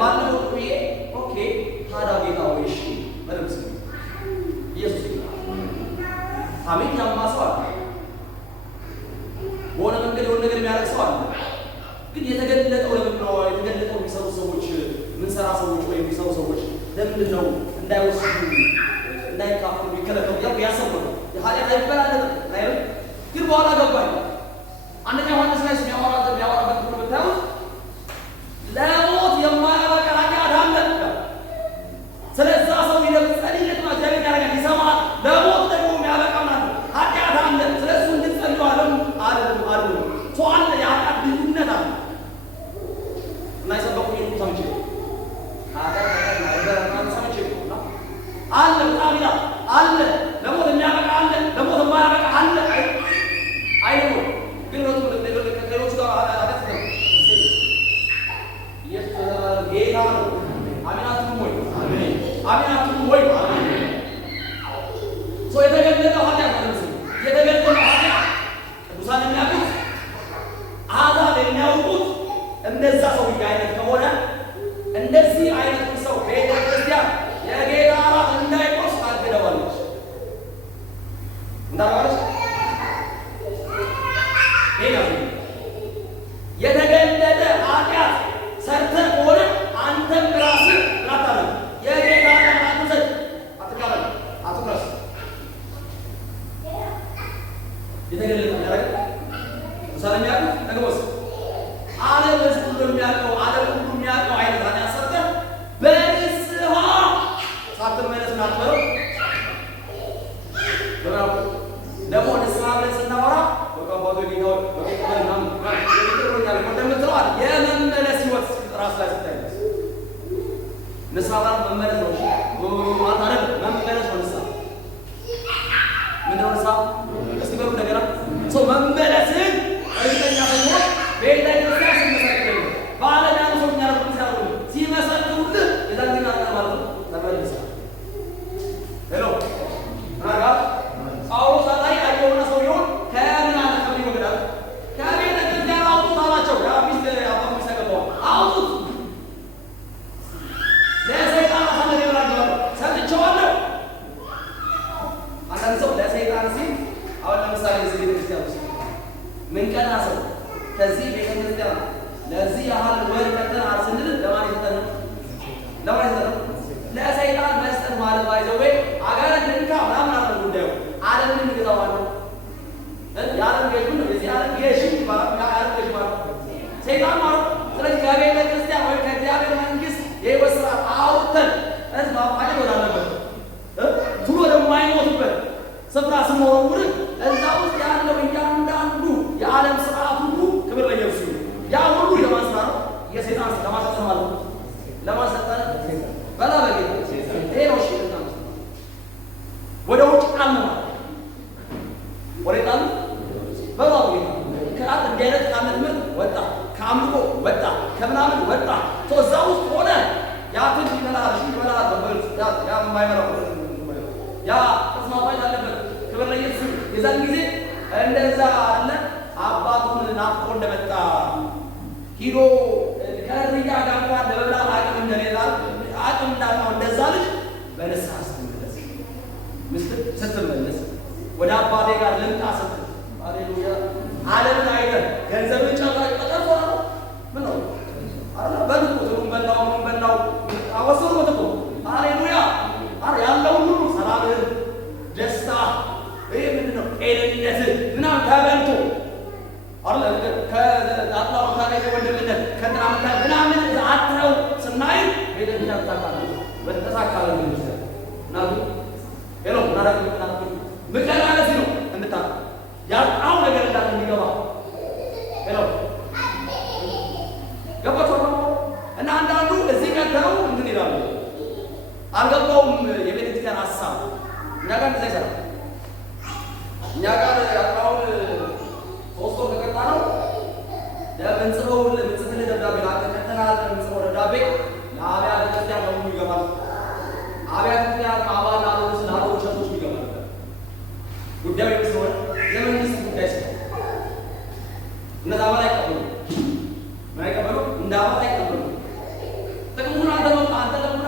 ባለፈው ቁዬ ኦኬ ታዲያ ጌታ ወይ እሺ በደምብ ስሚ ኢየሱስ አሜን። ያማ ሰው አለ በሆነ መንገድ የሆነ ነገር የሚያደርግ ሰው አለ። ግን የተገለጠው ለምን ነው? የተገለጠው የሚሰሩ ሰዎች ምንሰራ ሰዎች ወይም የሚሰሩ ሰዎች ለምንድን ነው እንዳይወስዱ እንዳይካፈሉ የሚከለከሉ? ያሰቡ ነው የኃጢአት አይበላል አይደል? ግን በኋላ ገባኝ። አንደኛ ዮሐንስ ላይ የሚያወራበት ብሎ ብታዩት ለሞት የማያበቃ ኃጢአት አለ። ስለዛ ሰው ይደምጸልለት ነው እግዚአብሔር ያደርጋል፣ ይሰማል። ለሞት ደግሞ የሚያበቃ ማለት ኃጢአት አለ። ስለሱ እንድትጸልዩ አለ ሰው አለ። የኃጢአት ልዩነት አለ እና የሰበኩኝ ሰምቼ አለ በጣም ይላል አለ። ለሞት የሚያበቃ አለ፣ ለሞት የማያበቃ አለ። አይደለም ግን ነው ከሌሎቹ ጋር ኃጢአት ነው ጌታ ነው። አሜናቱም ወይ አሜናቱም ወይ ሰው የተገለጠው ኃጢአት ነው። የተገለጠው ኃጢአት ቅዱሳን የሚያውቁት አሕዛብ የሚያውቁት እንደዛ ሰው አይነት ከሆነ እንደዚህ አይነት ሰው ቤተ ክርስቲያን የጌታ እራት እንዳይቆርስ አግደዋለች። እንዳባለች የተገለጠ ኃጢአት ሰርተህ ከሆነ አንተም ራስህ ላታደርግ የጌታ እራት ውሰድ፣ አትቀበል፣ አትቁረስ። የተገለጠ ያደረገ ምሳሌ የሚያውቁት ደግሞስ ዓለም ህዝብ ሁሉ የሚያውቀው ዓለም ሁሉ የሚያውቀው አይነት ኃጢአት ሰርተህ በንስሐ ሳትመለስ ናትበለው በራው ደግሞ ንስሐ ብለን ስናወራ በቀባቶ ጌታው በቀባቶ እንደምትለዋል የመመለስ ህይወት ራስ ላይ ስታይነት ንስሐ ማለት መመለስ ነው። ማለት አይደል? መመለስ ነው። ንስሐ ምንድን ነው? ንስሐ እስቲ በሉ እንደገና ሰው መመለስን እርግጠኛ ሰዎች ቤተ ክርስቲያን ሲመሰክር በዓለም ያሉ ሰው የሚያደርጉት ሲያደርጉ ሲመሰክሩልህ የዛን ጊዜ ማለት ነው ተመልሰህ ሄሎ ናጋ ጳውሎስ ላይ ያየውና ሰውየውን ከምን አለ ከምን ይወገዳል ከቤተ ክርስቲያን አውጡት አላቸው። ያ ሚስት አባቱ ሚስት አውጡት ለሰይጣን አሳልፈው ይላቸዋል። ሰጥቼዋለሁ ስፍራ ስንወረውር እዛ ውስጥ ያለው እያንዳንዱ የዓለም ስርዓት ሁሉ ክብር ለኢየሱስ ይሁን። ያ ሁሉ የማን ስራ ነው? የሰይጣን ስራ። ለማሰልጠን ማለት ነው። ለማሰልጠን በላ በጌታ ይሄ ነው። እሺ ወደ ውጭ ቃል ነው ወደ ቃል በላ በጌታ ከአንድ እንዲህ አይነት ቃል ትምህርት ወጣ፣ ከአምልኮ ወጣ፣ ከምናምን ወጣ። እዛ ውስጥ ሆነ ያትን ይመላል ይመላል በበልጥ ያ የማይመላው ያ ተስማማኝ አለበት። ክብር ለኢየሱስ። የዛን ጊዜ እንደዛ አለ አባቱን ናፍቆ እንደመጣ ሂዶ ከእርያ ጋር እንኳን ለመብላት አቅም እንደሌላ አቅም እንዳጣው እንደዛ ልጅ በንስሐ ስትመለስ ስትመለስ ወደ አባቴ ጋር ልምጣ ስትል ሃሌሉያ ዓለምን አይተህ ገንዘብን ጨምራይ ቀጠር ሆነ ምን ነው አረ በልኩ ትሩም በላው ምን በላው አወሰሩ ወጥቶ ሃሌሉያ አረ ያለው ሁሉ ሰላም ደስታ ይሄ ምንድነው ጤንነት ምናምን ተበልቶ አረ ከአጥላው ታሪክ ወንድምነት ከትራምታ ምናምን አጥተው ስናይ ቤተክርስቲያን ታካለ በተሳካለ ቤተክርስቲያን ናቱ ሄሎ ናራክ ምናምን ምቀራለስ ነው እንታ ያጣው ነገር እንዳለ እንዲገባ ሄሎ ገባቶ እና አንዳንዱ እዚህ ከተው እንትን ይላሉ አልገባውም የቤተክርስቲያን ሐሳብ እኛ ጋር እንደዛ ይሰራል። እኛ ጋር ያጣውን ሶስት ወር ከቀጣ ነው ለምንጽፈው ለምንጽፈው ደብዳቤ ከተና ለምንጽፈው ደብዳቤ ለአብያተ ክርስቲያን ነው ይገባል። አብያተ ክርስቲያን አባል አሉስ ላሉ ቸቶች ይገባል። ጉዳዩ ስለሆነ የመንግስት ጉዳይ ስለሆነ እነዛ አባል አይቀበሉ እንደ አባል አይቀበሉ ጥቅሙን አንተ ነው አንተ ለምን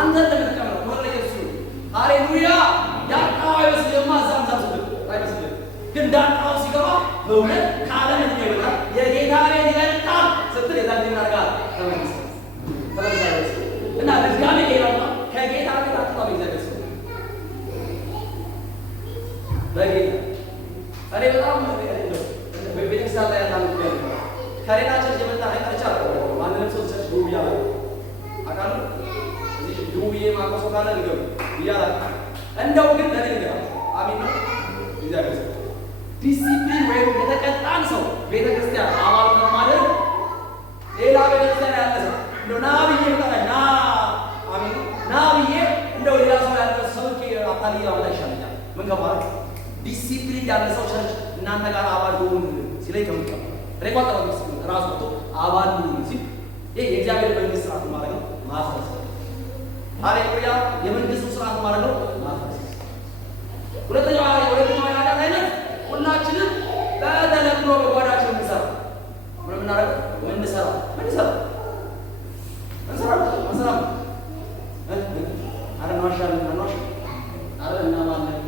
አንተ ለምትቀበለው ወለ ኢየሱስ ሃሌሉያ ዳቃው አይመስልም አዛምዛም አይመስልም ግን ዳቃው ሲገባ በእውነት ከዓለም እንደሚወጣ የጌታ ቤት ይገልጣል ስትል የዛን ይናርጋል ተመልሰህ እና ለዚያም ይሄዳል ከጌታ ቤት አጥቷል ይዘገስ በጌታ እኔ በጣም ቤተክርስቲያን ላይ ያለው ነገር ከሌላ ቸርች የመጣ አይቻል ማንንም ሰው ቸርች ዱብ ያለ አቃሉ እዚህ ዱብዬ ማቆሶ ካለ ንገሩ ይያላ እንደው ግን ለነገር አሜን ነው ይዛገስ ዲሲፕሊን ወይ የተቀጣን ሰው ቤተክርስቲያን አባል ከማድረግ ሌላ ቤተክርስቲያን ያለ ሰው እንደው ናብዬ ይመጣና አሜን ናብዬ እንደው ሌላ ሰው ያለ ሰው አታሊያ ወላ ይሻላል ምን ከማለት ዲሲፕሊን ያለ ሰው ቸርች እናንተ ጋር አባል ሆኑ ሲለኝ ከመቀበል ሬኮርድ ነው ራሱ ወጥቶ አባል ሆኑ ሲል ይሄ የእግዚአብሔር መንግስት ስርዓት ማለት ነው ማፍረስ ሃሌሉያ የመንግስቱ ስርዓት ማለት ነው ማፍረስ ሁለተኛው አይነት ሁላችንም በተለምዶ በጓዳችን እንሰራ ምን እናደርግ እንሰራ አረ ማሻአላ ማሻአላ አረ እና ማለት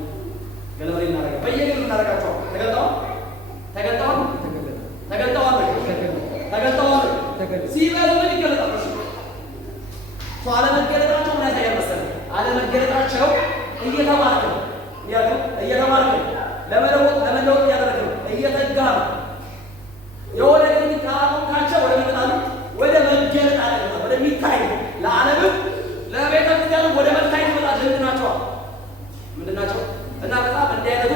ገለበሬ እናደርጋ በየግል እናደርጋቸው ተገልጠዋል ሲበሉ ምን ይገለጣል? አለመገለጣቸው ምን ያሳያል መሰለህ? አለመገለጣቸው እየተማርክ ነው ለመለወጥ እያደረግህ ነው እየተጋህ ነው የሆነ ግን ካቸው ወደ መጣሉ ወደ መገለጥ አለ ወደሚታይ ለዓለምም ለቤተ ክርስቲያኑ ወደ መታይ ይመጣል። ምንድን ናቸው? እና በጣም እንዲህ አይነቱ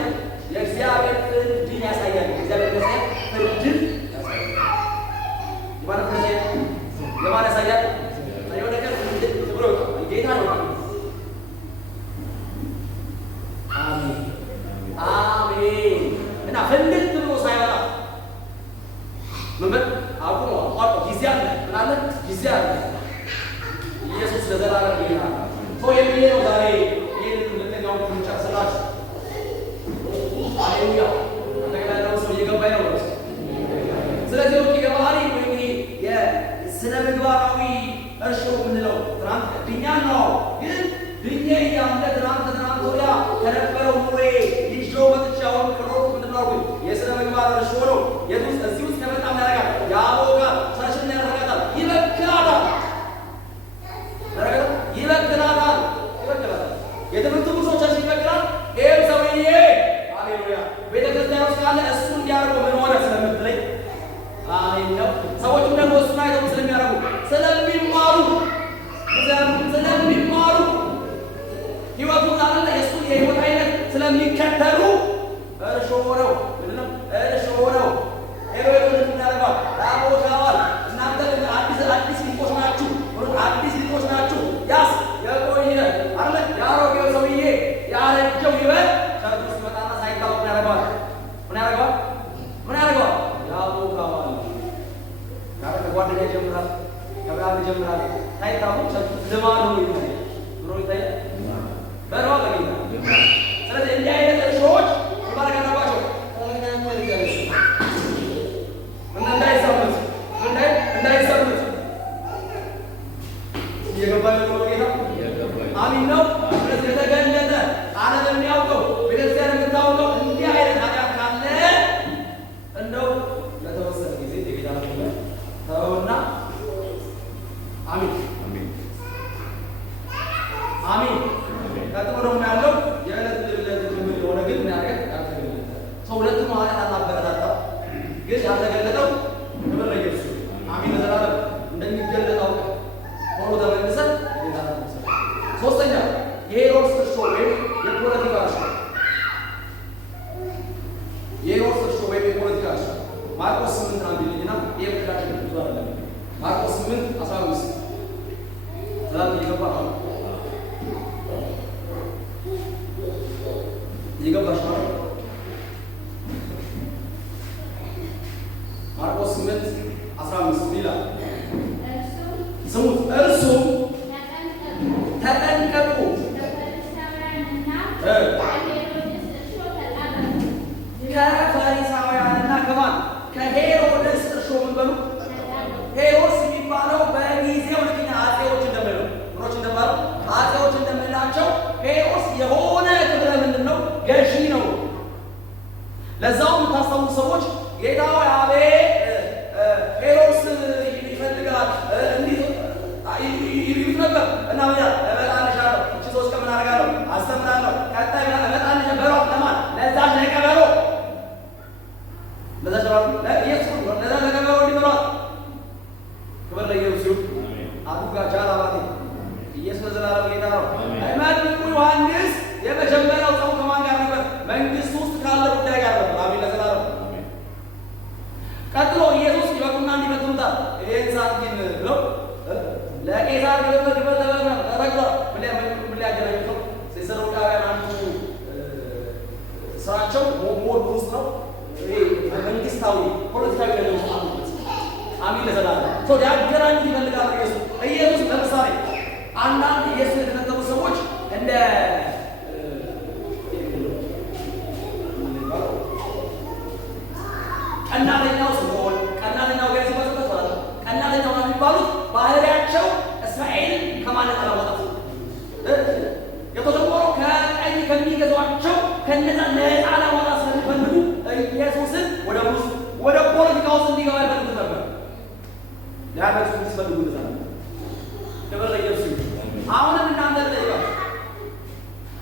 የእግዚአብሔር ፍርድን ያሳያል። እግዚአብሔር ፍርድን ያሳያል። የማን ያሳያል? የሆነ ነገር ብሎ ጌታ ነው። አሜን። እና ፍንድት ብሎ ሳይወጣ ምን አቁሞ አቋርጦ ጊዜ አለ ምናለ ጊዜ አለ። ኢየሱስ ለዘላለም ጌታ ሰው የሚሄደው ዛሬ ይህን ሁለተኛውን ጨርስላችሁ። ሃሌሉያ ተገላለው ሰው እየገባኝ ነው። ስለዚህ ወቂ የባህሪ ወይም የስነ ምግባራዊ እርሾ የምንለው ትናንት ድኛን ነው። ግን ድኜ እያለ ትናንት ወዲያ ከነበረው ኑሬ ይዤው መጥቻውን ቅሮት ምንድነው የስነ ምግባር እርሾ ነው። የት ውስጥ እዚህ ውስጥ ከመጣም ያደርጋል ያቦጋል ቸርችን ያደርጋታል ይበክላታል የትምህርቱ ጉዞቻች ይበክላል። ይሄም ሰውዬ ሃሌሉያ ቤተክርስቲያን ውስጥ ካለ እሱ እንዲያደርገው ምን ሆነ ስለምትለኝ አሜን ነው። ሰዎቹም ደግሞ እሱን አይተው ስለሚያደርጉ ስለሚማሩ ህይወቱን አለ የእሱን የህይወት አይነት ከብርሃን ይጀምራል። ታይታሙ ልማድ ሆኖ ይታያል ብሎ ይታያል በረዋ በጌታ። ስለዚህ እንዲህ አይነት እርሾዎች ባረጋናባቸው እንዳይሰሙት እየገባኝ ነው ጌታ። አሚን ነው። ስለዚህ የተገለጠ ዓለም የሚያውቀው ቤተክርስቲያን የምታውቀው እንዲህ አይነት ኃጢአት ካለ እንደው ለተወሰነ ጊዜ የጌታ ተውና አሚን አሚን። ቀጥሎ ደግሞ ያለው የዕለት ልብለት ጅምር የሆነ ግን ምን ያደርግ ያልተገለጠ ሰው ሁለቱም ኃጢአት አናበረታታው፣ ግን ያልተገለጠው ክብር ለኢየሱስ አሚን። ለዘላለም እንደሚገለጠው ሆኖ ተመልሰን ጌታ ተመልሰን። ሶስተኛ የሄሮድስ እርሾ ወይም የፖለቲካ እርሾ። የሄሮድስ እርሾ ወይም የፖለቲካ እርሾ ማርቆስ 8 አንድ ልጅና ይሄ ብቻችን ብዙ አይደለም። ማርቆስ 8:15 ሰላም ይገባል ይገባሽ ማለት ማርቆስ 8:15 ይላል። ስሙት እርሱም ተጠንቀቁ ከፈሪሳውያንና ከማን ከሄሮድስ እርሾ ምን በሉ። ሄሮድስ የሚባለው በጊዜው ልክኛ አጼዎች እንደምንለው ምኖች እንደባሉ አጼዎች እንደምንላቸው ሄሮድስ የሆነ ክብረ ምንድን ነው ገዢ ነው። ለዛው የምታስታውሱ ሰዎች ጌታ ሆይ አቤት ሄሮድስ ይፈልጋል እንዲህ ይሉት ነበር እና ምን ያህል እመጣልሻለሁ እቺ 3 ቀን ምን አደርጋለሁ አስተምራለሁ ቀጣይ ብላ እመጣልሽ በሯ ለማን ለዛች ለቀበሮ ለዛች ለኢየሱስ ለዛ ለቀበሮ እንዲበሯት ክብር ለኢየሱስ ይሁን። አዱጋ ጃላባቴ ኢየሱስ ዘላለም ጌታ ነው። መጥምቁ ዮሐንስ የመጀመሪያው ሰው ከማን ጋር ነበር? መንግስት ውስጥ ካለ ጉዳይ ጋር ነበር። አሜን ለዘላለም። ቀጥሎ ኢየሱስ ይበቁና እንዲመጡታል ይሄን ሳንቲም ብለው ለቄሳር ግብር ተረግጧል። ምን ሊያገናኙት? የሰሩቃውያን አንዱ ስራቸው ሞድ ውስጥ ነው። መንግስታዊ ፖለቲካዊ ነገር ውስጥ አሉበት። አሚን ለዘላለም ሰው ሊያገናኙት ይፈልጋል። ኢየሱስ ለምሳሌ አንዳንድ ኢየሱስ የተከተሉ ሰዎች እንደ ቀናተኛው ሲሆን ቀናተኛው ጋር ሲመጣ ቀናተኛው የሚባሉት ባህሪያቸው እስራኤልን ከማለት አላወጣት የተተቆረው ከቀኝ ከሚገዟቸው ከነዛ ነፃ ለማውጣት ስለሚፈልጉ ኢየሱስን ወደ ፖለቲካ ውስጥ እንዲገባ ይፈልጉ ነበር። ያለሱ ሲፈልጉ ነበር። ክብር ለኢየሱስ። አሁንም እናንተ ለይባ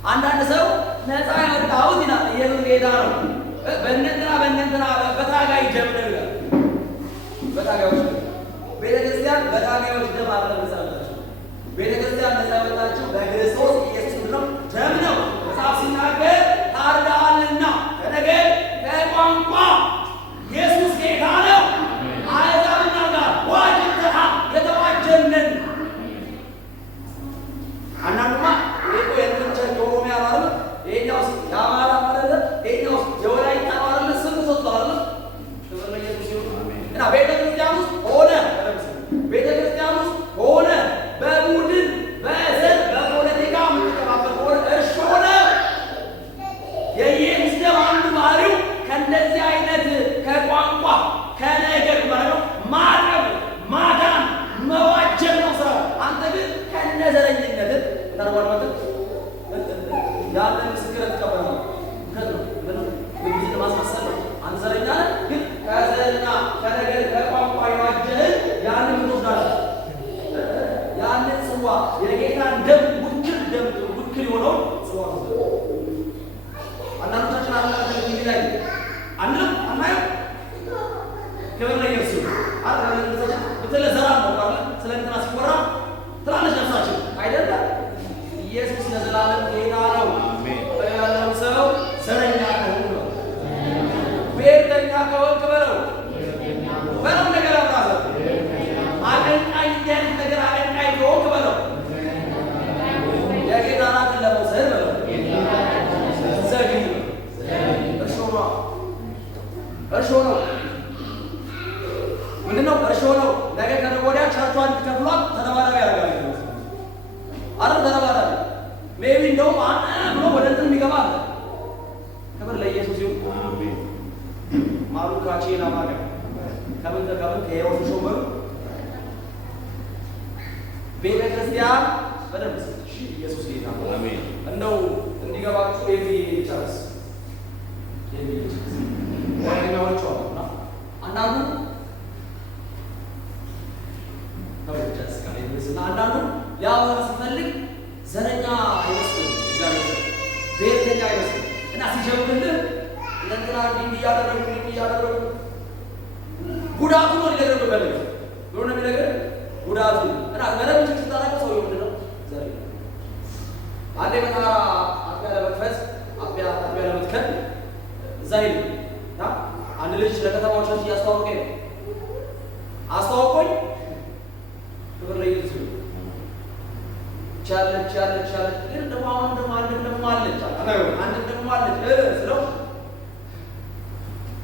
አንዳንድ ሰው ነፃ ያወጣሁት ይላል ኢየሱስ ጌታ ነው በእነንትና በታጋይ ደም ነው ይላል። በታጋዮች ቤተክርስቲያን በታጋዮች ደም አልተመሰረተችም። ቤተክርስቲያን ነፃ ያወጣችው በክርስቶስ ኢየሱስ ነው ደም ነው። መጽሐፍ ሲናገር ታርዳሃልና ከነገድ ከቋንቋ ኢየሱስ ጌታ ነው አሕዛብና ጋር ዋጅተሃ የተዋጀንን። አንዳንዱማ የጥንቸ የኦሮሚያ ማለት ይሄኛው የአማራ ማለት ይሄኛው የወላይታ ማለት ስም ተሰጥቷል። ክብር ለኢየሱስ ይሁን እና ቤተክርስቲያን ውስጥ ሆነ ቤተክርስቲያን ውስጥ ሆነ በቡድን በዘር በፖለቲካ የምትከፋፈል ሆነ እርሾ ሆነ የኢየሱስ ደም አንዱ ባህሪው ከእንደዚህ አይነት ከቋንቋ ከነገር ማለት ማጠብ ማዳን መዋጀት ነው ስራው። አንተ ግን ከነዘረኝነት ታርጓልበት ያለ ምስክር ተቀበላል ግን ማስመሰል ነው። አንተ ዘረኛ ግን ከዘረኛ ከነገር ከቋንቋ የዋጀህን ያንን ትወስዳለህ። ያንን ጽዋ የጌታን ደም ውክል የሆነውን ጽዋ ነው። አንዳንዶቻችን አላችሁ እንግዲህ ላይ አንልም አናየው። ክብር ለኢየሱስ። በተለይ ዘራ ነው ማለት ስለ እንትና ሲወራ ትላለች ነፍሳችን አይደለም። ኢየሱስ ለዘላለም ጌታ ነው። ያለው ሰው ዘረኛ ከሆነ ነው ብሔርተኛ ከሆንክ በለው ነገር አብራዘ አቀንቃኝ እንዲያንት ነገር አቀንቃኝ ከሆንክ በለው የጌታ ናትን ለመውሰድ በለው ዘግይ እርሾ ነው። ምንድነው እርሾ ነው? ነገ ከነገ ወዲያ ቸርቿን ትከፍሉ ቤተ ክርስቲያን በደንብ እሺ፣ ኢየሱስ ጌታ ነው። አሜን። እንደው እንዲገባችሁ ጨርስ ጓደኛዎች አሉና አንዳንዱ እና አንዳንዱ ሊያወራ ሲፈልግ ዘረኛ አይመስልም፣ እግዚአብሔር ብሔርተኛ አይመስልም እና ሲጀምርልህ ለእንትና እንዲህ እያደረጉ ጉዳቱ ነው ሊነግርህ በፈልግ የሆነ የሚነግርህ ጉዳቱ እና መረብ ስታረቀው ሰው ምንድን ነው ዘረኛ አንዴ በተራ አጥቢያ ለመክፈት አጥቢያ ለመትከል እዛ ሄዱ እና አንድ ልጅ ለከተማዎች እያስተዋወቀኝ ነው። አስተዋወቆኝ ክብር ለኢየሱስ ይሁን። ቻለች ግን ደግሞ አሁን ደግሞ አንድም ደግሞ አለች ስለው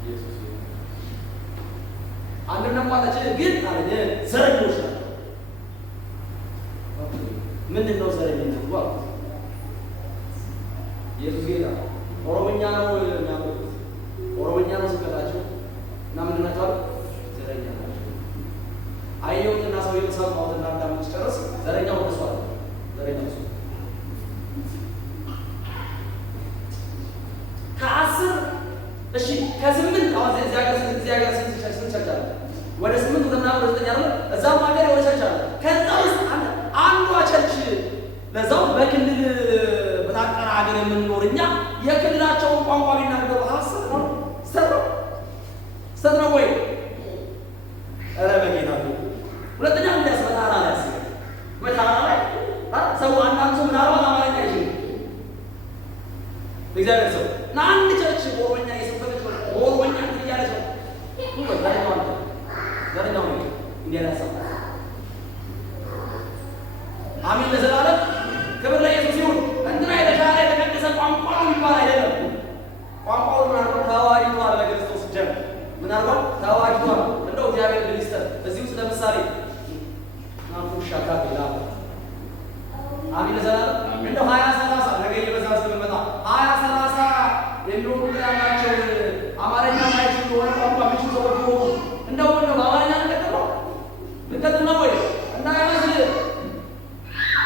ኢየሱስ ይሁን አንድም ደግሞ አለች ግን አለ ዘረኞች ናቸው። ምንድን ነው ዘረኝነት? ዋ ኢየሱስ ጌታ ኦሮምኛ ነው የሚያመጡት፣ ኦሮምኛ ነው ስብከታቸው እና ምንድን ናቸው አሉ ዘረኛ ናቸው። አየሁትና ሰው የሰማሁትና እንዳምንጨርስ ዘረኛ ወደ ሰው አለ ዘረኛ ሰው ከ10 እሺ ከ8 አሁን እዚህ ሀገር ስንት ቸርች አለ? ወደ 8 ወደ ምናምን ወደ 9 አለ። እዛም ሀገር የሆነ ቸርች አለ። ከዛ ውስጥ አንዷ ቸርች ለዛው በክልል በታቀረ ሀገር የምንኖር እኛ የክልላቸውን ቋንቋ ቢናገሩ ሀሳብ ነው ስተት ነው ወይ? ኧረ በጌታ ነው። ሁለተኛ እንዲያስ በታራ ላይ በታራ ላይ ሰው አንዳንድ ሰው ምናልባት አማርኛ አይችልም። እግዚአብሔር ሰው እና አንድ ቸርች ኦሮምኛ የሰበከች ኦሮምኛ እያለ ሰው ዘረኛው ነው እንዲያላሰብ አሜን ለዘላለም ክብር ለኢየሱስ ይሁን። እንትና የተሻለ የተቀደሰ ቋንቋ የሚባል አይደለም። ቋንቋው ምን አድርጎ ተዋጅቷል ለክርስቶስ ደም ምን አድርጎ ተዋጅቷል። እንደው እግዚአብሔር ሚኒስተር እዚህ ውስጥ ለምሳሌ ናፉሻ ካቤላ አሜን ለዘላለም እንደው 20-30 ነገ እየበዛ ስለሚመጣ 20-30 የሚሆኑ ያላቸው አማርኛ ማይችሉ የሆነ ቋንቋ የሚችሉ ሰዎች ሆኑ እንደው በአማርኛ ልቀጥል ነው ወይ እንዳይመስል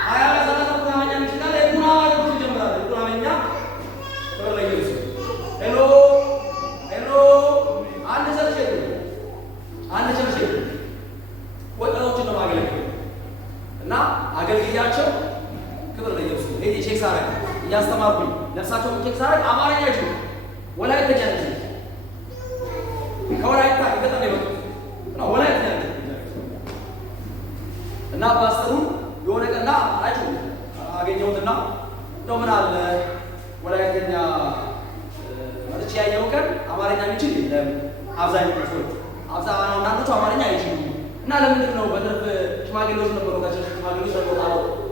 20-30 ቁራመኛ ይችላል። የቁራመኞች ይጀምራል። የቁራመኛ ክብር ለኢየሱስ ሄሎ አንድ ቸርች ወጣቶችን ነው ማገልገል እና አገልግያቸው ክብር ለኢየሱስ ሄጄ ቼክ ሳረግ እያስተማርኩኝ ነፍሳቸውን ቼክ ሳረግ አማርኛ አይችሉ ወላይተኛ ነች ከወላይታ ይገጠር ይመጡ እና ወላይተኛ ነች እና ፓስተሩን የሆነ ቀና አይችሉ አገኘሁትና እንደው ምን አለ ወላይተኛ ማለት ያየው ቀን አማርኛ የሚችል የለም። አብዛኛው ሰዎች አንዳንዶቹ አማርኛ አይችሉም እና ለምንድን ነው በትርፍ ሽማግሌዎች ነበሩ ከቸርች ሽማግሌዎች ነበሩ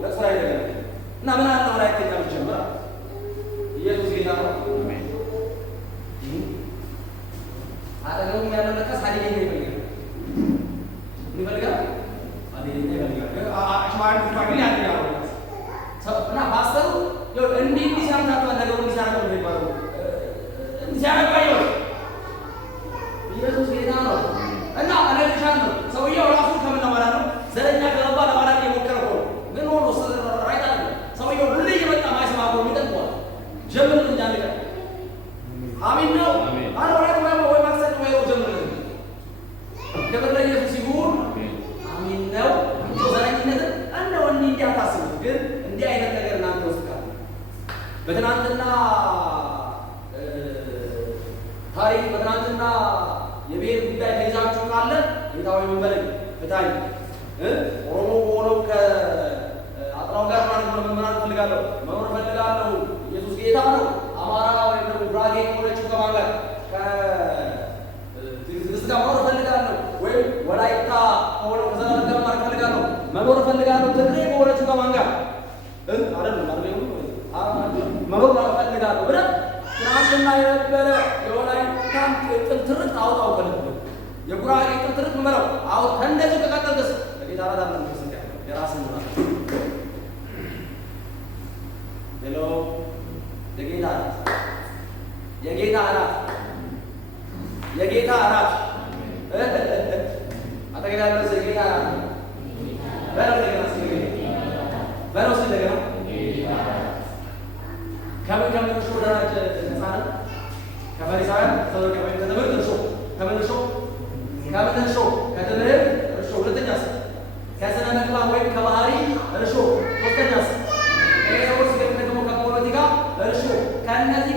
ለቅሶ ላይ ነገር እና ምን አለ ወላይተኛ ብቻ ኢየሱስ ጌታ ነው። አጠገቡም ያለው ለቀስ አደገኛ ይፈልጋል ሽማግሌ ያደርጋሉ እና ፓስተሩ እንዲህ ሲያምታቷል ነገሩ እንዲሲያረገው ነው የሚባለው እንዲሲያረገው ኢየሱስ ጌታ ነው እና አለልሻን ነው ሰውየው ራሱ ከምን ለማለት ነው ዘረኛ ገባ ለማለት የሞከረ ነው። ግን ሆኖ ራይት አለ ሰውየው ሁሌ እየመጣ ማይስማማው የሚጠቅመዋል ጀምር እንጃለቀ አሜን ነው አረ ወይ ማክሰት ወይ ጀምር ክብር ለኢየሱስ ይሁን። አሜን ነው። ዘረኝነት እንደው እንዲህ አታስቡ። ግን እንዲህ አይነት ነገር እናንተ ውስጥ ካለ በትናንትና ታሪክ በትናንትና የብሔር ጉዳይ ተይዛችሁ ካለ ጌታዊ መንበለኝ ፍታኝ ኦሮሞ በሆነው ከአጥራው ጋር መመራን ፈልጋለሁ መኖር ፈልጋለሁ። ኢየሱስ ጌታ ነው። አማራ ወይም ደግሞ ጉራጌ ከሆነችው ከማን ጋር ከትግስት ጋር መኖር ፈልጋለሁ ወይም ወላይታ ከሆነው ከዘላለም ጋር መኖር ፈልጋለሁ መኖር ፈልጋለሁ። ትግሬ ከሆነችው ከማን ጋር አይደለም መኖር ፈልጋለሁ ብለህ ትናንትና የነበረ የወላይታን ጥንትርት አውጣው ከልብ የጉራጌ ጥንትርት ምመረው አውጥ ከእንደዚህ ከቀጠል ደስ ለጌታ ራዳ መንፈስ የራስን ምራት ሄሎ የጌታ አራት አጠገብ ያለው የጌታ አራት በለው እንደገና ከምን እርሾ ወዳጅ ህፃናት ከፈሪሳውያን ከትምህርት እርሾ ከምን እርሾ ከትምህርት እርሾ ሁለተኛስ ከስነ ምግባር ወይም ከባህሪ እርሾ ሶስተኛስ ከሰዎች ደግሞ ከፖለቲካ እርሾ ከእነዚህ